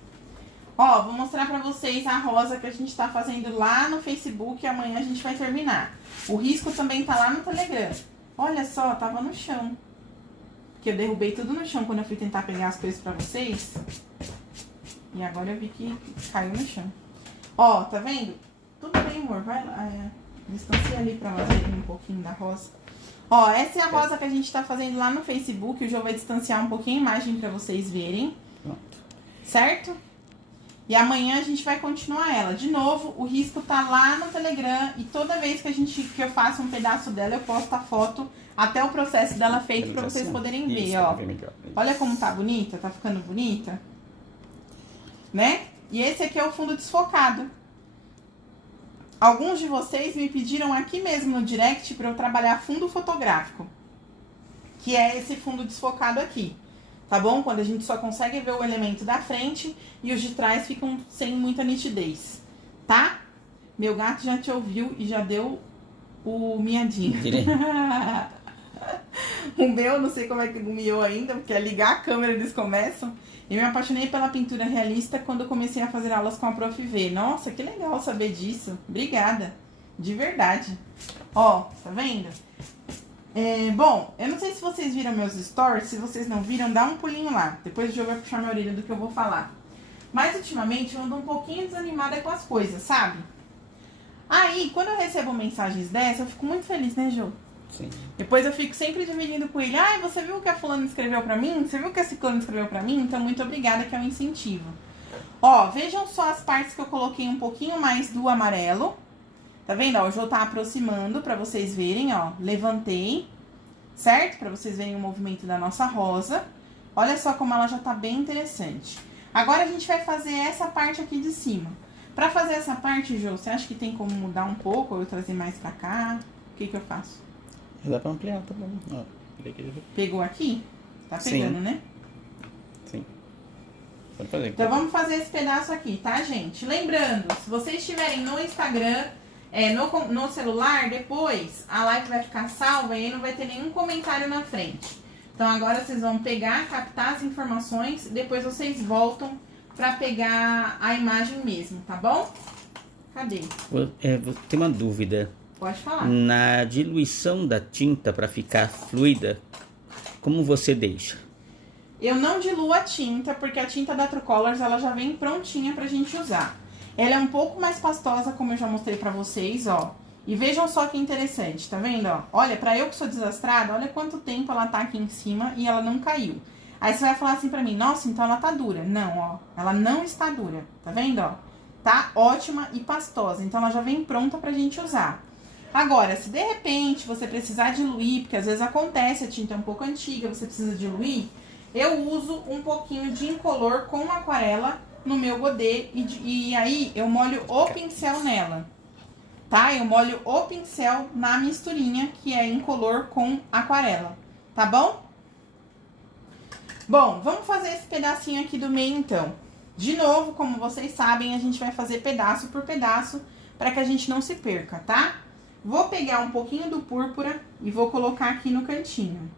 Ó, vou mostrar pra vocês a rosa que a gente tá fazendo lá no Facebook. E amanhã a gente vai terminar. O risco também tá lá no Telegram. Olha só, tava no chão. Que eu derrubei tudo no chão quando eu fui tentar pegar as coisas pra vocês. E agora eu vi que caiu no chão. Ó, tá vendo? Tudo bem, amor. Vai lá. Distancia ali pra nós verem um pouquinho da rosa. Ó, essa é a rosa que a gente tá fazendo lá no Facebook. O João vai distanciar um pouquinho a imagem pra vocês verem. Pronto. Certo? E amanhã a gente vai continuar ela. De novo, o risco tá lá no Telegram. E toda vez que eu faço um pedaço dela, eu posto a foto até o processo dela feito pra vocês poderem ver, isso, ó. Olha como tá bonita, tá ficando bonita. Né? E esse aqui é o fundo desfocado. Alguns de vocês me pediram aqui mesmo no direct pra eu trabalhar fundo fotográfico. Que é esse fundo desfocado aqui. Tá bom? Quando a gente só consegue ver o elemento da frente e os de trás ficam sem muita nitidez. Tá? Meu gato já te ouviu e já deu o miadinho. O meu, não sei como é que miou ainda, porque é ligar a câmera eles começam. Eu me apaixonei pela pintura realista quando eu comecei a fazer aulas com a Prof. V. Nossa, que legal saber disso. Obrigada. De verdade. Ó, tá vendo? Bom, eu não sei se vocês viram meus stories. Se vocês não viram, dá um pulinho lá. Depois o Diogo vai puxar minha orelha do que eu vou falar. Mas ultimamente eu ando um pouquinho desanimada com as coisas, sabe? Aí, quando eu recebo mensagens dessas, eu fico muito feliz, né, Jô? Sim. Depois eu fico sempre dividindo com ele. Ai, você viu o que a fulana escreveu pra mim? Você viu o que a ciclana escreveu pra mim? Então, muito obrigada, que é um incentivo. Ó, vejam só as partes que eu coloquei um pouquinho mais do amarelo. Tá vendo? Ó, o Jô tá aproximando pra vocês verem, ó. Levantei, certo? Pra vocês verem o movimento da nossa rosa. Olha só como ela já tá bem interessante. Agora a gente vai fazer essa parte aqui de cima. Pra fazer essa parte, Jô, você acha que tem como mudar um pouco? Ou eu trazer mais pra cá? O que que eu faço? Dá pra ampliar, tá bom. Ó, pegou aqui? Tá pegando, sim, né? Sim. Pode fazer. Então vamos fazer esse pedaço aqui, tá, gente? Lembrando, se vocês estiverem no Instagram, no celular, depois a live vai ficar salva e aí não vai ter nenhum comentário na frente. Então agora vocês vão pegar, captar as informações, depois vocês voltam pra pegar a imagem mesmo, tá bom? Cadê? Tem uma dúvida. Pode falar. Na diluição da tinta para ficar fluida, como você deixa? Eu não diluo a tinta, porque a tinta da True Colors ela já vem prontinha pra gente usar. Ela é um pouco mais pastosa, como eu já mostrei pra vocês, ó. E vejam só que interessante, tá vendo, ó? Olha, pra eu que sou desastrada, olha quanto tempo ela tá aqui em cima e ela não caiu. Aí você vai falar assim pra mim, nossa, então ela tá dura. Não, ó, ela não está dura, tá vendo, ó? Tá ótima e pastosa, então ela já vem pronta pra gente usar. Agora, se de repente você precisar diluir, porque às vezes acontece, a tinta é um pouco antiga, você precisa diluir, eu uso um pouquinho de incolor com aquarela no meu godê e aí eu molho o pincel nela, tá? Eu molho o pincel na misturinha que é incolor com aquarela, tá bom? Bom, vamos fazer esse pedacinho aqui do meio, então. De novo, como vocês sabem, a gente vai fazer pedaço por pedaço para que a gente não se perca, tá? Vou pegar um pouquinho do púrpura e vou colocar aqui no cantinho.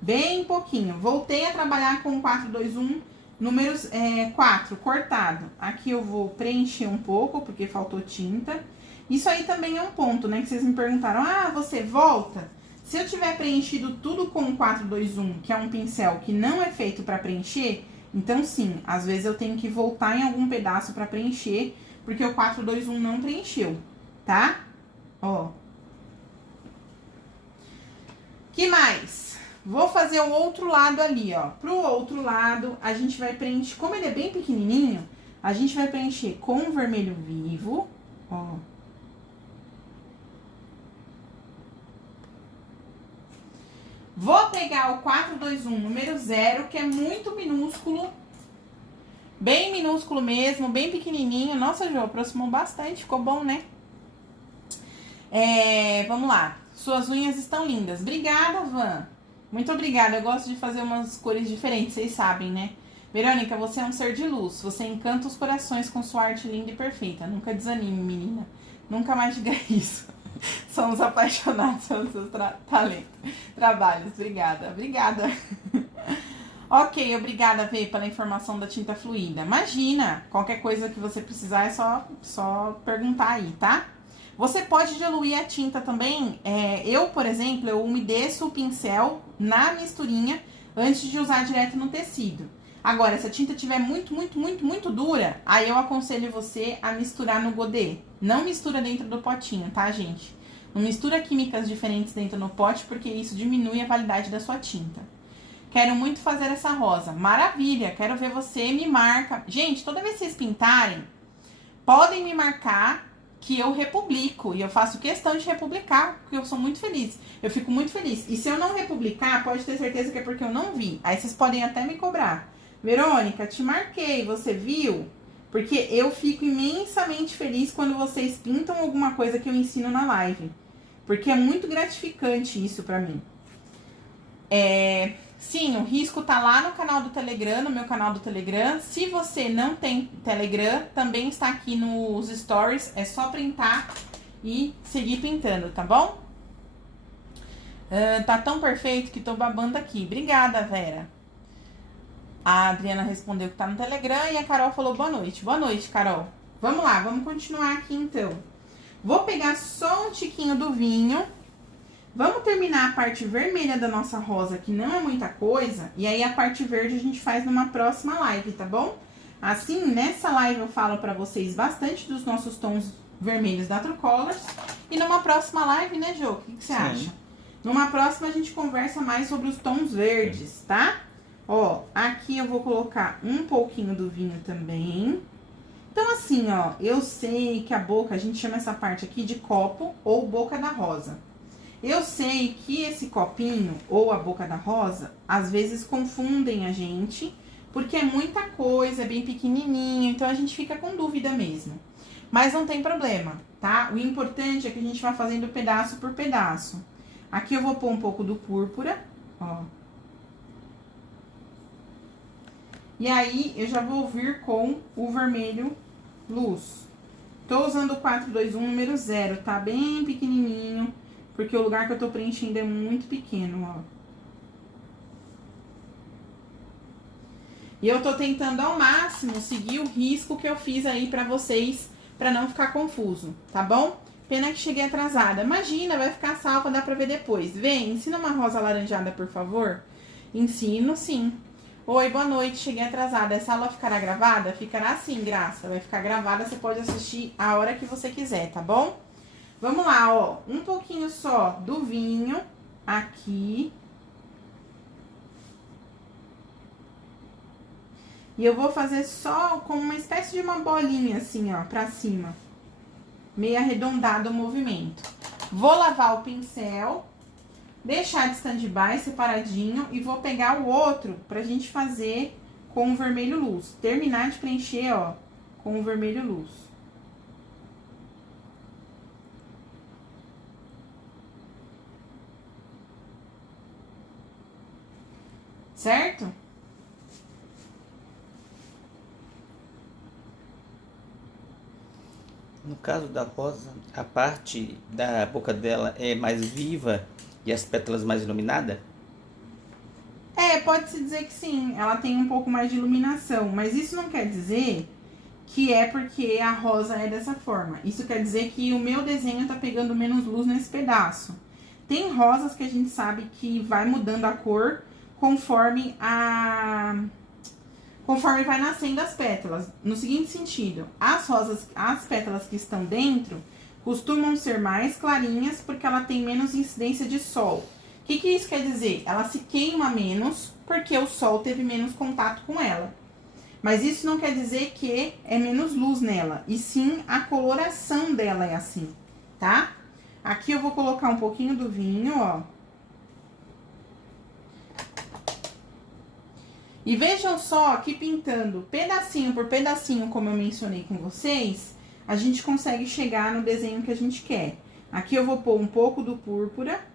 Bem pouquinho. Voltei a trabalhar com 4, 2, 1, números 4, cortado. Aqui eu vou preencher um pouco, porque faltou tinta. Isso aí também é um ponto, né? Que vocês me perguntaram, ah, você volta? Se eu tiver preenchido tudo com 4, 2, 1, que é um pincel que não é feito para preencher, então sim, às vezes eu tenho que voltar em algum pedaço para preencher, porque o 4, 2, 1 não preencheu, tá? Ó. Que mais? Vou fazer o outro lado ali, ó. Pro outro lado, a gente vai preencher, como ele é bem pequenininho, a gente vai preencher com vermelho vivo, ó. Vou pegar o 4, 2, 1, número 0, que é muito minúsculo. Bem minúsculo mesmo, bem pequenininho. Nossa, Jô, aproximou bastante, ficou bom, né? Vamos lá. Suas unhas estão lindas. Obrigada, Van. Muito obrigada. Eu gosto de fazer umas cores diferentes, vocês sabem, né? Verônica, você é um ser de luz. Você encanta os corações com sua arte linda e perfeita. Nunca desanime, menina. Nunca mais diga isso. Somos apaixonados pelos seus trabalhos. Obrigada. Obrigada. Ok, obrigada, Vê, pela informação da tinta fluida. Imagina, qualquer coisa que você precisar é só perguntar aí, tá? Você pode diluir a tinta também. Eu, por exemplo, eu umedeço o pincel na misturinha antes de usar direto no tecido. Agora, se a tinta estiver muito dura, aí eu aconselho você a misturar no godê. Não mistura dentro do potinho, tá, gente? Não mistura químicas diferentes dentro do pote, porque isso diminui a validade da sua tinta. Quero muito fazer essa rosa. Maravilha, quero ver você, me marca. Gente, toda vez que vocês pintarem, podem me marcar que eu republico. E eu faço questão de republicar, porque eu sou muito feliz. Eu fico muito feliz. E se eu não republicar, pode ter certeza que é porque eu não vi. Aí vocês podem até me cobrar. Verônica, te marquei, você viu? Porque eu fico imensamente feliz quando vocês pintam alguma coisa que eu ensino na live. Porque é muito gratificante isso pra mim. Sim, o risco tá lá no canal do Telegram, no meu canal do Telegram. Se você não tem Telegram, também está aqui nos stories. É só printar e seguir pintando, tá bom? Tá tão perfeito que tô babando aqui. Obrigada, Vera. A Adriana respondeu que tá no Telegram e a Carol falou boa noite. Boa noite, Carol. Vamos lá, vamos continuar aqui então. Vou pegar só um tiquinho do vinho. Vamos terminar a parte vermelha da nossa rosa, que não é muita coisa. E aí a parte verde a gente faz numa próxima live, tá bom? Assim, nessa live eu falo pra vocês bastante dos nossos tons vermelhos da True Colors. E numa próxima live, né, Jô? O que você acha? Numa próxima a gente conversa mais sobre os tons verdes, tá? Ó, aqui eu vou colocar um pouquinho do vinho também. Então, assim, ó, eu sei que a boca, a gente chama essa parte aqui de copo ou boca da rosa. Eu sei que esse copinho ou a boca da rosa, às vezes confundem a gente, porque é muita coisa, é bem pequenininho, então a gente fica com dúvida mesmo. Mas não tem problema, tá? O importante é que a gente vai fazendo pedaço por pedaço. Aqui eu vou pôr um pouco do púrpura, ó. E aí, eu já vou vir com o vermelho luz. Tô usando o 421 número 0, tá? Bem pequenininho, porque o lugar que eu tô preenchendo é muito pequeno, ó. E eu tô tentando ao máximo seguir o risco que eu fiz aí pra vocês, pra não ficar confuso, tá bom? Pena que cheguei atrasada. Imagina, vai ficar salva, dá pra ver depois. Vem, ensina uma rosa alaranjada, por favor. Ensino, sim. Oi, boa noite, cheguei atrasada. Essa aula ficará gravada? Ficará sim, Graça. Vai ficar gravada, você pode assistir a hora que você quiser, tá bom? Vamos lá, ó. Um pouquinho só do vinho aqui. E eu vou fazer só como uma espécie de uma bolinha, assim, ó, pra cima. Meio arredondado o movimento. Vou lavar o pincel. Deixar de stand-by separadinho e vou pegar o outro pra gente fazer com o vermelho luz. Terminar de preencher, ó, com o vermelho luz. certo? No caso da rosa, a parte da boca dela é mais viva e as pétalas mais iluminadas? Pode-se dizer que sim, ela tem um pouco mais de iluminação, mas isso não quer dizer que é porque a rosa é dessa forma. Isso quer dizer que o meu desenho tá pegando menos luz nesse pedaço. Tem rosas que a gente sabe que vai mudando a cor conforme vai nascendo as pétalas. No seguinte sentido, as pétalas que estão dentro costumam ser mais clarinhas porque ela tem menos incidência de sol. O que isso quer dizer? Ela se queima menos porque o sol teve menos contato com ela. Mas isso não quer dizer que é menos luz nela, e sim a coloração dela é assim, tá? Aqui eu vou colocar um pouquinho do vinho, ó. E vejam só que pintando pedacinho por pedacinho, como eu mencionei com vocês, a gente consegue chegar no desenho que a gente quer. Aqui eu vou pôr um pouco do púrpura.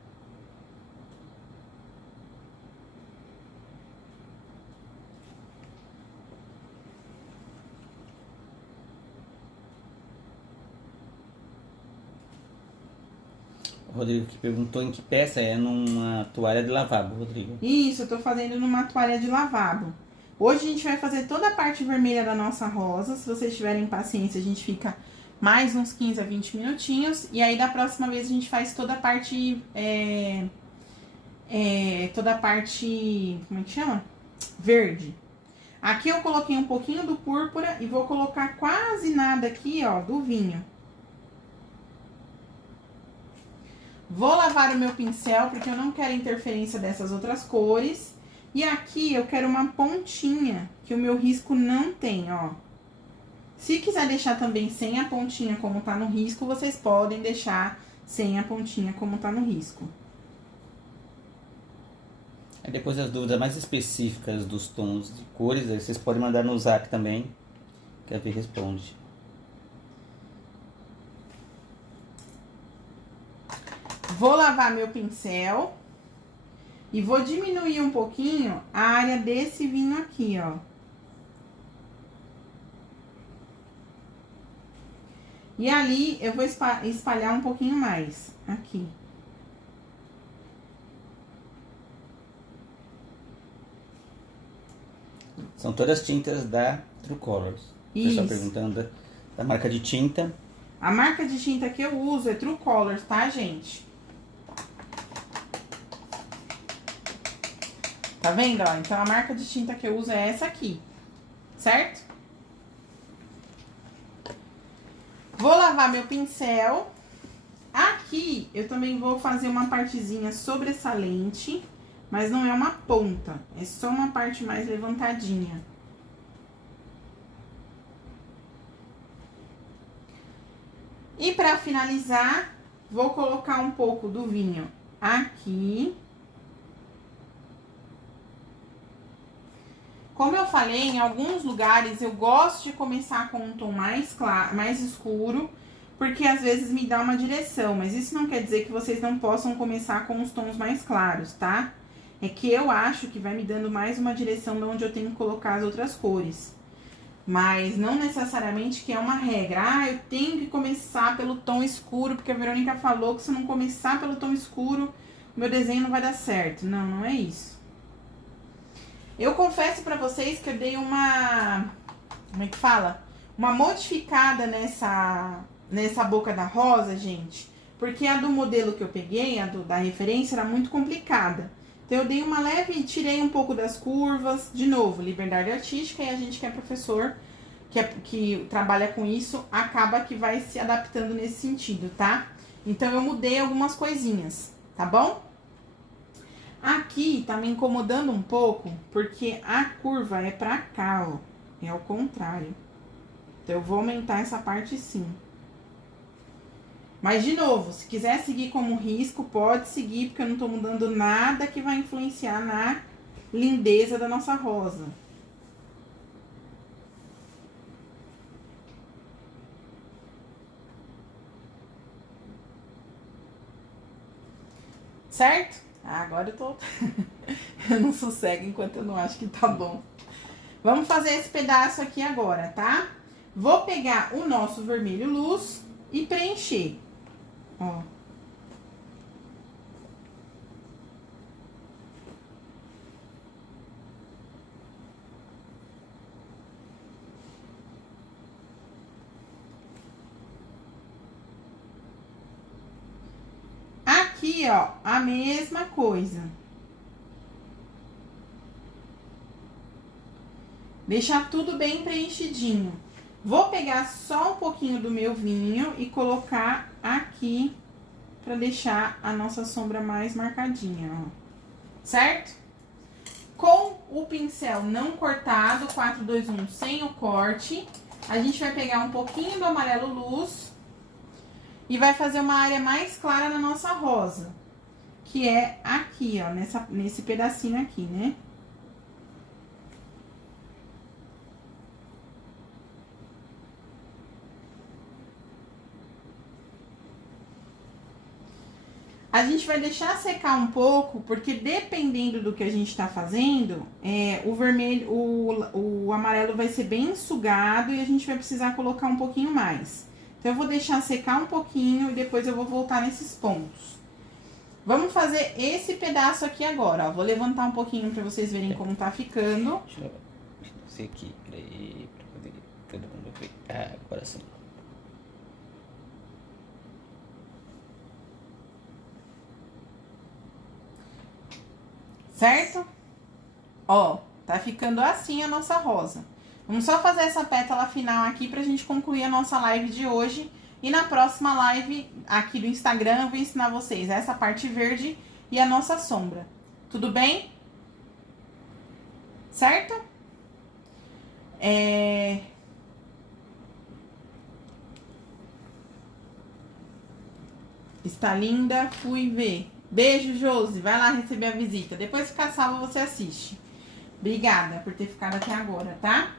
O Rodrigo que perguntou em que peça é numa toalha de lavabo, Rodrigo. Isso, eu tô fazendo numa toalha de lavabo. Hoje a gente vai fazer toda a parte vermelha da nossa rosa. Se vocês tiverem paciência, a gente fica mais uns 15 a 20 minutinhos. E aí, da próxima vez, a gente faz toda a parte... toda a parte... Como é que chama? Verde. Aqui eu coloquei um pouquinho do púrpura e vou colocar quase nada aqui, ó, do vinho. Vou lavar o meu pincel, porque eu não quero interferência dessas outras cores. E aqui eu quero uma pontinha, que o meu risco não tem, ó. Se quiser deixar também sem a pontinha como tá no risco, vocês podem deixar sem a pontinha como tá no risco. Aí depois as dúvidas mais específicas dos tons de cores, aí vocês podem mandar no zap também, que a Vi responde. Vou lavar meu pincel e vou diminuir um pouquinho a área desse vinho aqui, ó. E ali eu vou espalhar um pouquinho mais, aqui. São todas tintas da True Colors. O pessoal perguntando da marca de tinta. A marca de tinta que eu uso é True Colors, tá, gente? Tá vendo, ó? Então, a marca de tinta que eu uso é essa aqui, certo? Vou lavar meu pincel. Aqui, eu também vou fazer uma partezinha sobressalente, mas não é uma ponta, é só uma parte mais levantadinha. E pra finalizar, vou colocar um pouco do vinho aqui. Como eu falei, em alguns lugares eu gosto de começar com um tom mais claro, mais escuro, porque às vezes me dá uma direção, mas isso não quer dizer que vocês não possam começar com os tons mais claros, tá? É que eu acho que vai me dando mais uma direção de onde eu tenho que colocar as outras cores. Mas não necessariamente que é uma regra. Ah, eu tenho que começar pelo tom escuro, porque a Verônica falou que se eu não começar pelo tom escuro, o meu desenho não vai dar certo. Não, não é isso. Eu confesso pra vocês que eu dei uma... Como é que fala? Uma modificada nessa boca da rosa, gente. Porque a do modelo que eu peguei, da referência, era muito complicada. Então, eu dei uma leve... Tirei um pouco das curvas. De novo, liberdade artística. E a gente que é professor, que trabalha com isso, acaba que vai se adaptando nesse sentido, tá? Então, eu mudei algumas coisinhas, tá bom? Aqui tá me incomodando um pouco, porque a curva é pra cá, ó. É ao contrário. Então, eu vou aumentar essa parte sim. Mas, de novo, se quiser seguir como risco, pode seguir, porque eu não tô mudando nada que vai influenciar na lindeza da nossa rosa. Certo? Agora eu tô... Eu não sossego enquanto eu não acho que tá bom. Vamos fazer esse pedaço aqui agora, tá? Vou pegar o nosso vermelho luz e preencher, ó. Aqui, ó, a mesma coisa. Deixar tudo bem preenchidinho. Vou pegar só um pouquinho do meu vinho e colocar aqui pra deixar a nossa sombra mais marcadinha, ó. Certo? Com o pincel não cortado, 421 sem o corte, a gente vai pegar um pouquinho do amarelo luz e vai fazer uma área mais clara na nossa rosa, que é aqui, ó, nesse pedacinho aqui, né? A gente vai deixar secar um pouco, porque dependendo do que a gente tá fazendo, o vermelho, o amarelo vai ser bem sugado e a gente vai precisar colocar um pouquinho mais. Então, eu vou deixar secar um pouquinho e depois eu vou voltar nesses pontos. Vamos fazer esse pedaço aqui agora, ó. Vou levantar um pouquinho pra vocês verem como tá ficando. Deixa eu ver aqui, peraí, pra poder todo mundo ver. Ah, agora sim. Certo? Ó, tá ficando assim a nossa rosa. Vamos só fazer essa pétala final aqui pra gente concluir a nossa live de hoje. E na próxima live aqui do Instagram eu vou ensinar vocês essa parte verde e a nossa sombra. Tudo bem? Certo? Está linda, fui ver. Beijo, Josi. Vai lá receber a visita. Depois que ficar salvo, você assiste. Obrigada por ter ficado até agora, tá?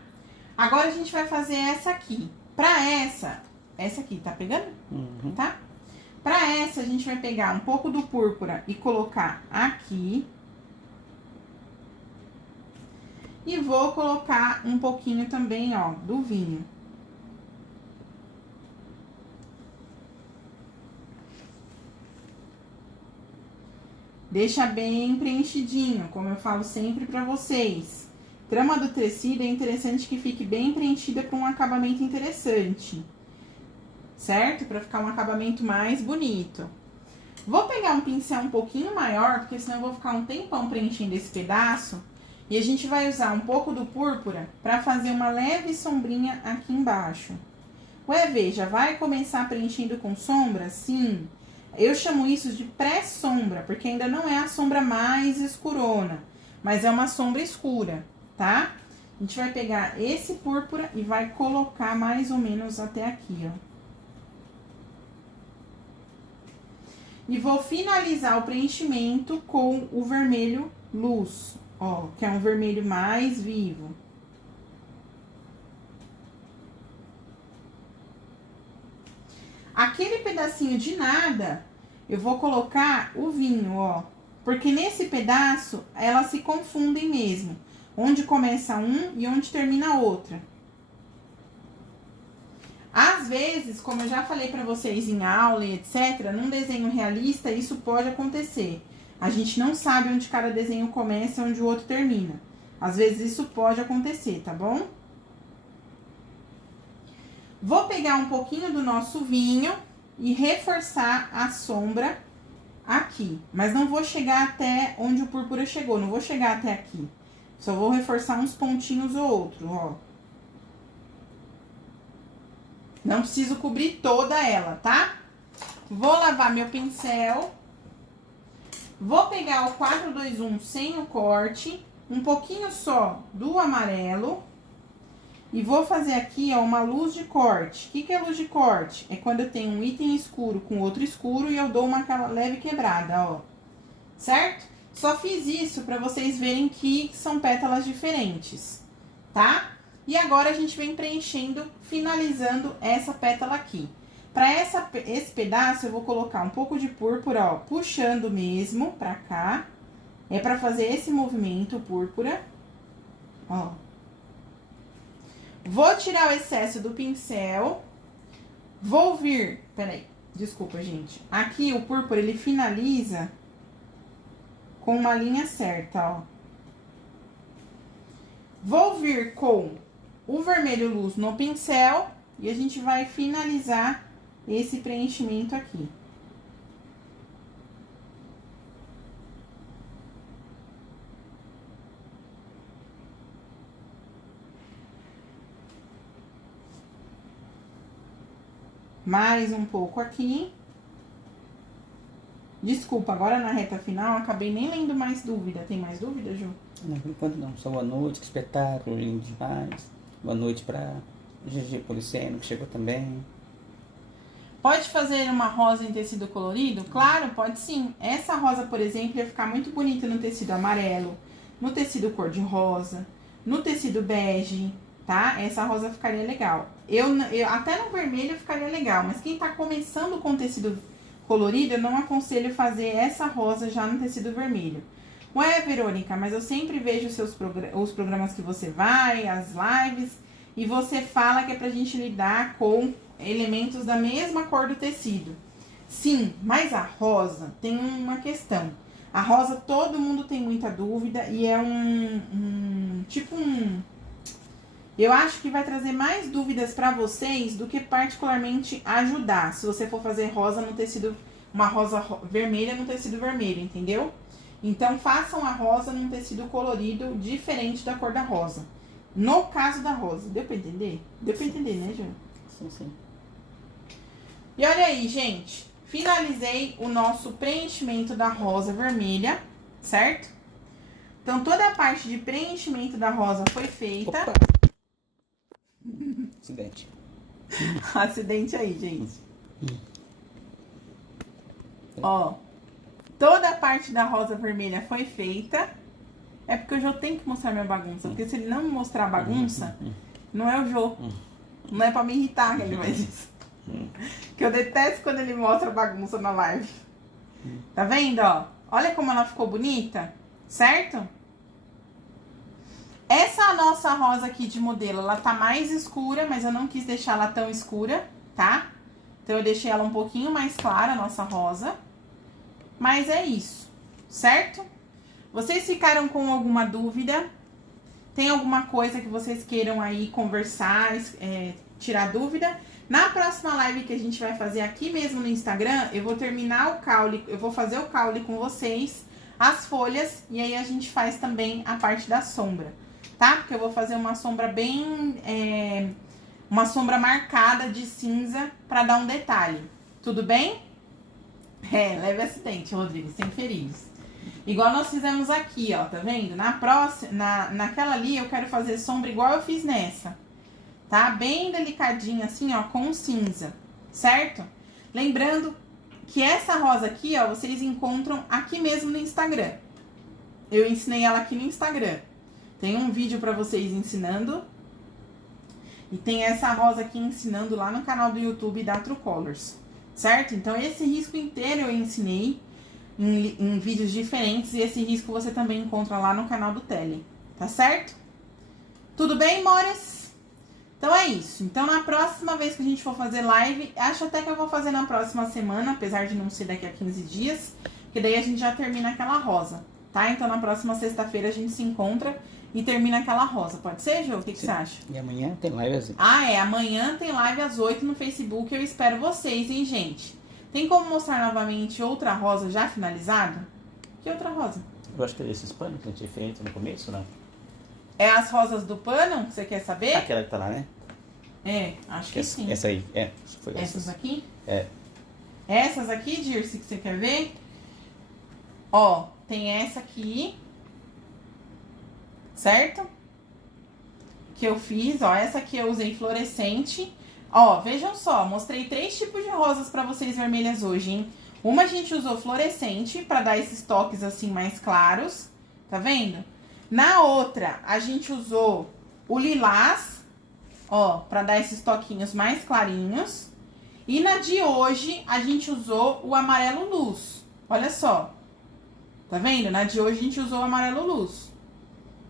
Agora a gente vai fazer essa aqui. Pra essa aqui, tá pegando? Uhum. Tá? Pra essa, a gente vai pegar um pouco do púrpura e colocar aqui. E vou colocar um pouquinho também, ó, do vinho. Deixa bem preenchidinho, como eu falo sempre pra vocês. Trama do tecido é interessante que fique bem preenchida para um acabamento interessante. Certo? Pra ficar um acabamento mais bonito. Vou pegar um pincel um pouquinho maior, porque senão eu vou ficar um tempão preenchendo esse pedaço. E a gente vai usar um pouco do púrpura pra fazer uma leve sombrinha aqui embaixo. Ué, veja, vai começar preenchendo com sombra? Sim. Eu chamo isso de pré-sombra, porque ainda não é a sombra mais escurona, mas é uma sombra escura, tá? A gente vai pegar esse púrpura e vai colocar mais ou menos até aqui, ó. E vou finalizar o preenchimento com o vermelho luz, ó, que é um vermelho mais vivo. Aquele pedacinho de nada, eu vou colocar o vinho, ó. Porque nesse pedaço, elas se confundem mesmo. Onde começa um e onde termina a outra. Às vezes, como eu já falei pra vocês em aula e etc., num desenho realista, isso pode acontecer. A gente não sabe onde cada desenho começa e onde o outro termina. Às vezes, isso pode acontecer, tá bom? Vou pegar um pouquinho do nosso vinho e reforçar a sombra aqui. Mas não vou chegar até onde o púrpura chegou, não vou chegar até aqui. Só vou reforçar uns pontinhos ou outro, ó. Não preciso cobrir toda ela, tá? Vou lavar meu pincel. Vou pegar o 421 sem o corte, um pouquinho só do amarelo. E vou fazer aqui, ó, uma luz de corte. O que é luz de corte? É quando eu tenho um item escuro com outro escuro e eu dou uma leve quebrada, ó. Certo? Só fiz isso pra vocês verem que são pétalas diferentes, tá? E agora a gente vem preenchendo, finalizando essa pétala aqui. Pra esse pedaço, eu vou colocar um pouco de púrpura, ó, puxando mesmo pra cá. É pra fazer esse movimento púrpura. Ó. Vou tirar o excesso do pincel. Vou vir... Peraí, desculpa, gente. Aqui o púrpura, ele finaliza com uma linha certa, ó. Vou vir com o vermelho luz no pincel e a gente vai finalizar esse preenchimento aqui. Mais um pouco aqui. Desculpa, agora na reta final, acabei nem lendo mais dúvida. Tem mais dúvida, Ju? Não, por enquanto não. Só boa noite, que espetáculo, lindo demais. Boa noite pra GG Policeno, que chegou também. Pode fazer uma rosa em tecido colorido? Claro, pode sim. Essa rosa, por exemplo, ia ficar muito bonita no tecido amarelo, no tecido cor-de-rosa, no tecido bege, tá? Essa rosa ficaria legal. Eu até no vermelho ficaria legal, mas quem tá começando com tecido colorido, eu não aconselho fazer essa rosa já no tecido vermelho. Ué, Verônica, mas eu sempre vejo os programas que você vai, as lives, e você fala que é pra gente lidar com elementos da mesma cor do tecido. Sim, mas a rosa tem uma questão. A rosa todo mundo tem muita dúvida e é eu acho que vai trazer mais dúvidas pra vocês do que particularmente ajudar. Se você for fazer rosa no tecido, uma rosa vermelha no tecido vermelho, entendeu? Então, façam a rosa num tecido colorido diferente da cor da rosa. No caso da rosa. Deu pra entender? Deu pra entender, né, Ju? Sim, sim. E olha aí, gente. Finalizei o nosso preenchimento da rosa vermelha, certo? Então, toda a parte de preenchimento da rosa foi feita. Opa. Acidente. Acidente aí, gente. Ó. Toda a parte da rosa vermelha foi feita. É porque o Jô tem que mostrar minha bagunça. Porque se ele não me mostrar a bagunça, não é o Jô. Não é pra me irritar que ele faz isso. Que eu detesto quando ele mostra a bagunça na live. Tá vendo, ó? Olha como ela ficou bonita, certo? Essa nossa rosa aqui de modelo, ela tá mais escura, mas eu não quis deixar ela tão escura, tá? Então, eu deixei ela um pouquinho mais clara, a nossa rosa. Mas é isso, certo? Vocês ficaram com alguma dúvida? Tem alguma coisa que vocês queiram aí conversar, tirar dúvida? Na próxima live que a gente vai fazer aqui mesmo no Instagram, eu vou terminar o caule, eu vou fazer o caule com vocês, as folhas, e aí a gente faz também a parte da sombra, tá? Porque eu vou fazer uma sombra bem, uma sombra marcada de cinza pra dar um detalhe. Tudo bem? Leve acidente, Rodrigo, sem feridos. Igual nós fizemos aqui, ó, tá vendo? Na próxima, naquela ali eu quero fazer sombra igual eu fiz nessa. Tá? Bem delicadinha assim, ó, com cinza, certo? Lembrando que essa rosa aqui, ó, vocês encontram aqui mesmo no Instagram. Eu ensinei ela aqui no Instagram. Tem um vídeo pra vocês ensinando. E tem essa rosa aqui ensinando lá no canal do YouTube da True Colors, certo? Então, esse risco inteiro eu ensinei em vídeos diferentes. E esse risco você também encontra lá no canal do Tele, tá certo? Tudo bem, mores? Então é isso. Então na próxima vez que a gente for fazer live, acho até que eu vou fazer na próxima semana, apesar de não ser daqui a 15 dias, que daí a gente já termina aquela rosa, tá? Então na próxima sexta-feira a gente se encontra e termina aquela rosa. Pode ser, Jô? O que você acha? E amanhã tem live às 8. Amanhã tem live às 8 no Facebook. Eu espero vocês, hein, gente? Tem como mostrar novamente outra rosa já finalizada? Que outra rosa? Eu acho que é esses panos que a gente fez no começo, não? É as rosas do pano que você quer saber? Aquela que tá lá, né? Acho que sim. Essa aí, foi Essas aqui? É. Essas aqui, Dirce, que você quer ver? Ó, tem essa aqui. Certo? Que eu fiz, ó. Essa aqui eu usei fluorescente. Ó, vejam só, mostrei 3 tipos de rosas pra vocês vermelhas hoje, hein? Uma a gente usou fluorescente pra dar esses toques assim mais claros. Tá vendo? Na outra, a gente usou o lilás, ó, pra dar esses toquinhos mais clarinhos. E na de hoje, a gente usou o amarelo luz. Olha só. Tá vendo? Na de hoje a gente usou amarelo luz,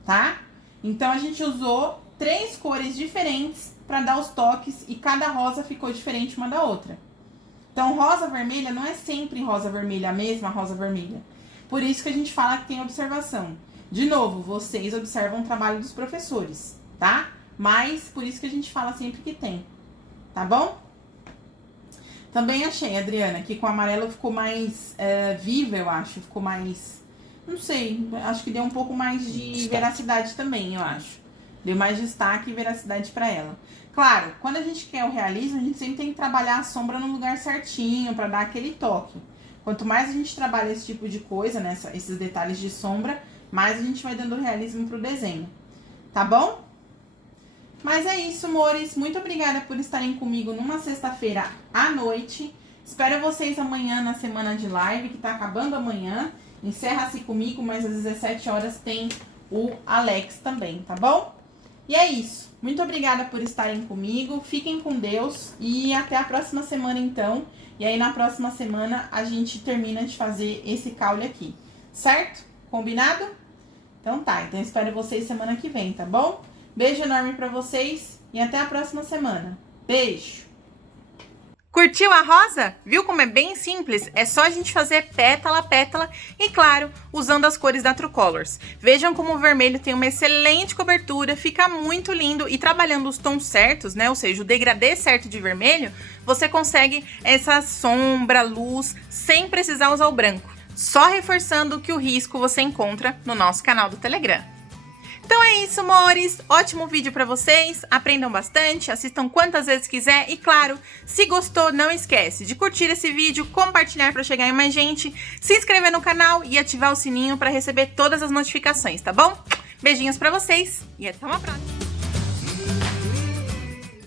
tá? Então a gente usou 3 cores diferentes para dar os toques e cada rosa ficou diferente uma da outra. Então rosa vermelha não é sempre rosa vermelha, a mesma rosa vermelha. Por isso que a gente fala que tem observação. De novo, vocês observam o trabalho dos professores, tá? Mas por isso que a gente fala sempre que tem, tá bom? Também achei, Adriana, que com o amarelo ficou mais viva, eu acho. Ficou mais... Não sei, acho que deu um pouco mais de veracidade também, eu acho. Deu mais destaque e veracidade pra ela. Claro, quando a gente quer o realismo, a gente sempre tem que trabalhar a sombra no lugar certinho, pra dar aquele toque. Quanto mais a gente trabalha esse tipo de coisa, né, esses detalhes de sombra, mais a gente vai dando realismo pro desenho. Tá bom? Mas é isso, amores. Muito obrigada por estarem comigo numa sexta-feira à noite. Espero vocês amanhã na semana de live, que tá acabando amanhã. Encerra-se comigo, mas às 17 horas tem o Alex também, tá bom? E é isso. Muito obrigada por estarem comigo. Fiquem com Deus e até a próxima semana, então. E aí, na próxima semana, a gente termina de fazer esse caule aqui. Certo? Combinado? Então tá. Então, espero vocês semana que vem, tá bom? Beijo enorme pra vocês e até a próxima semana. Beijo! Curtiu a rosa? Viu como é bem simples? É só a gente fazer pétala a pétala e, claro, usando as cores da True Colors. Vejam como o vermelho tem uma excelente cobertura, fica muito lindo e trabalhando os tons certos, né? Ou seja, o degradê certo de vermelho, você consegue essa sombra, luz, sem precisar usar o branco. Só reforçando que o risco você encontra no nosso canal do Telegram. Então é isso, amores. Ótimo vídeo pra vocês. Aprendam bastante, assistam quantas vezes quiser. E claro, se gostou, não esquece de curtir esse vídeo, compartilhar pra chegar em mais gente, se inscrever no canal e ativar o sininho pra receber todas as notificações, tá bom? Beijinhos pra vocês e até uma próxima.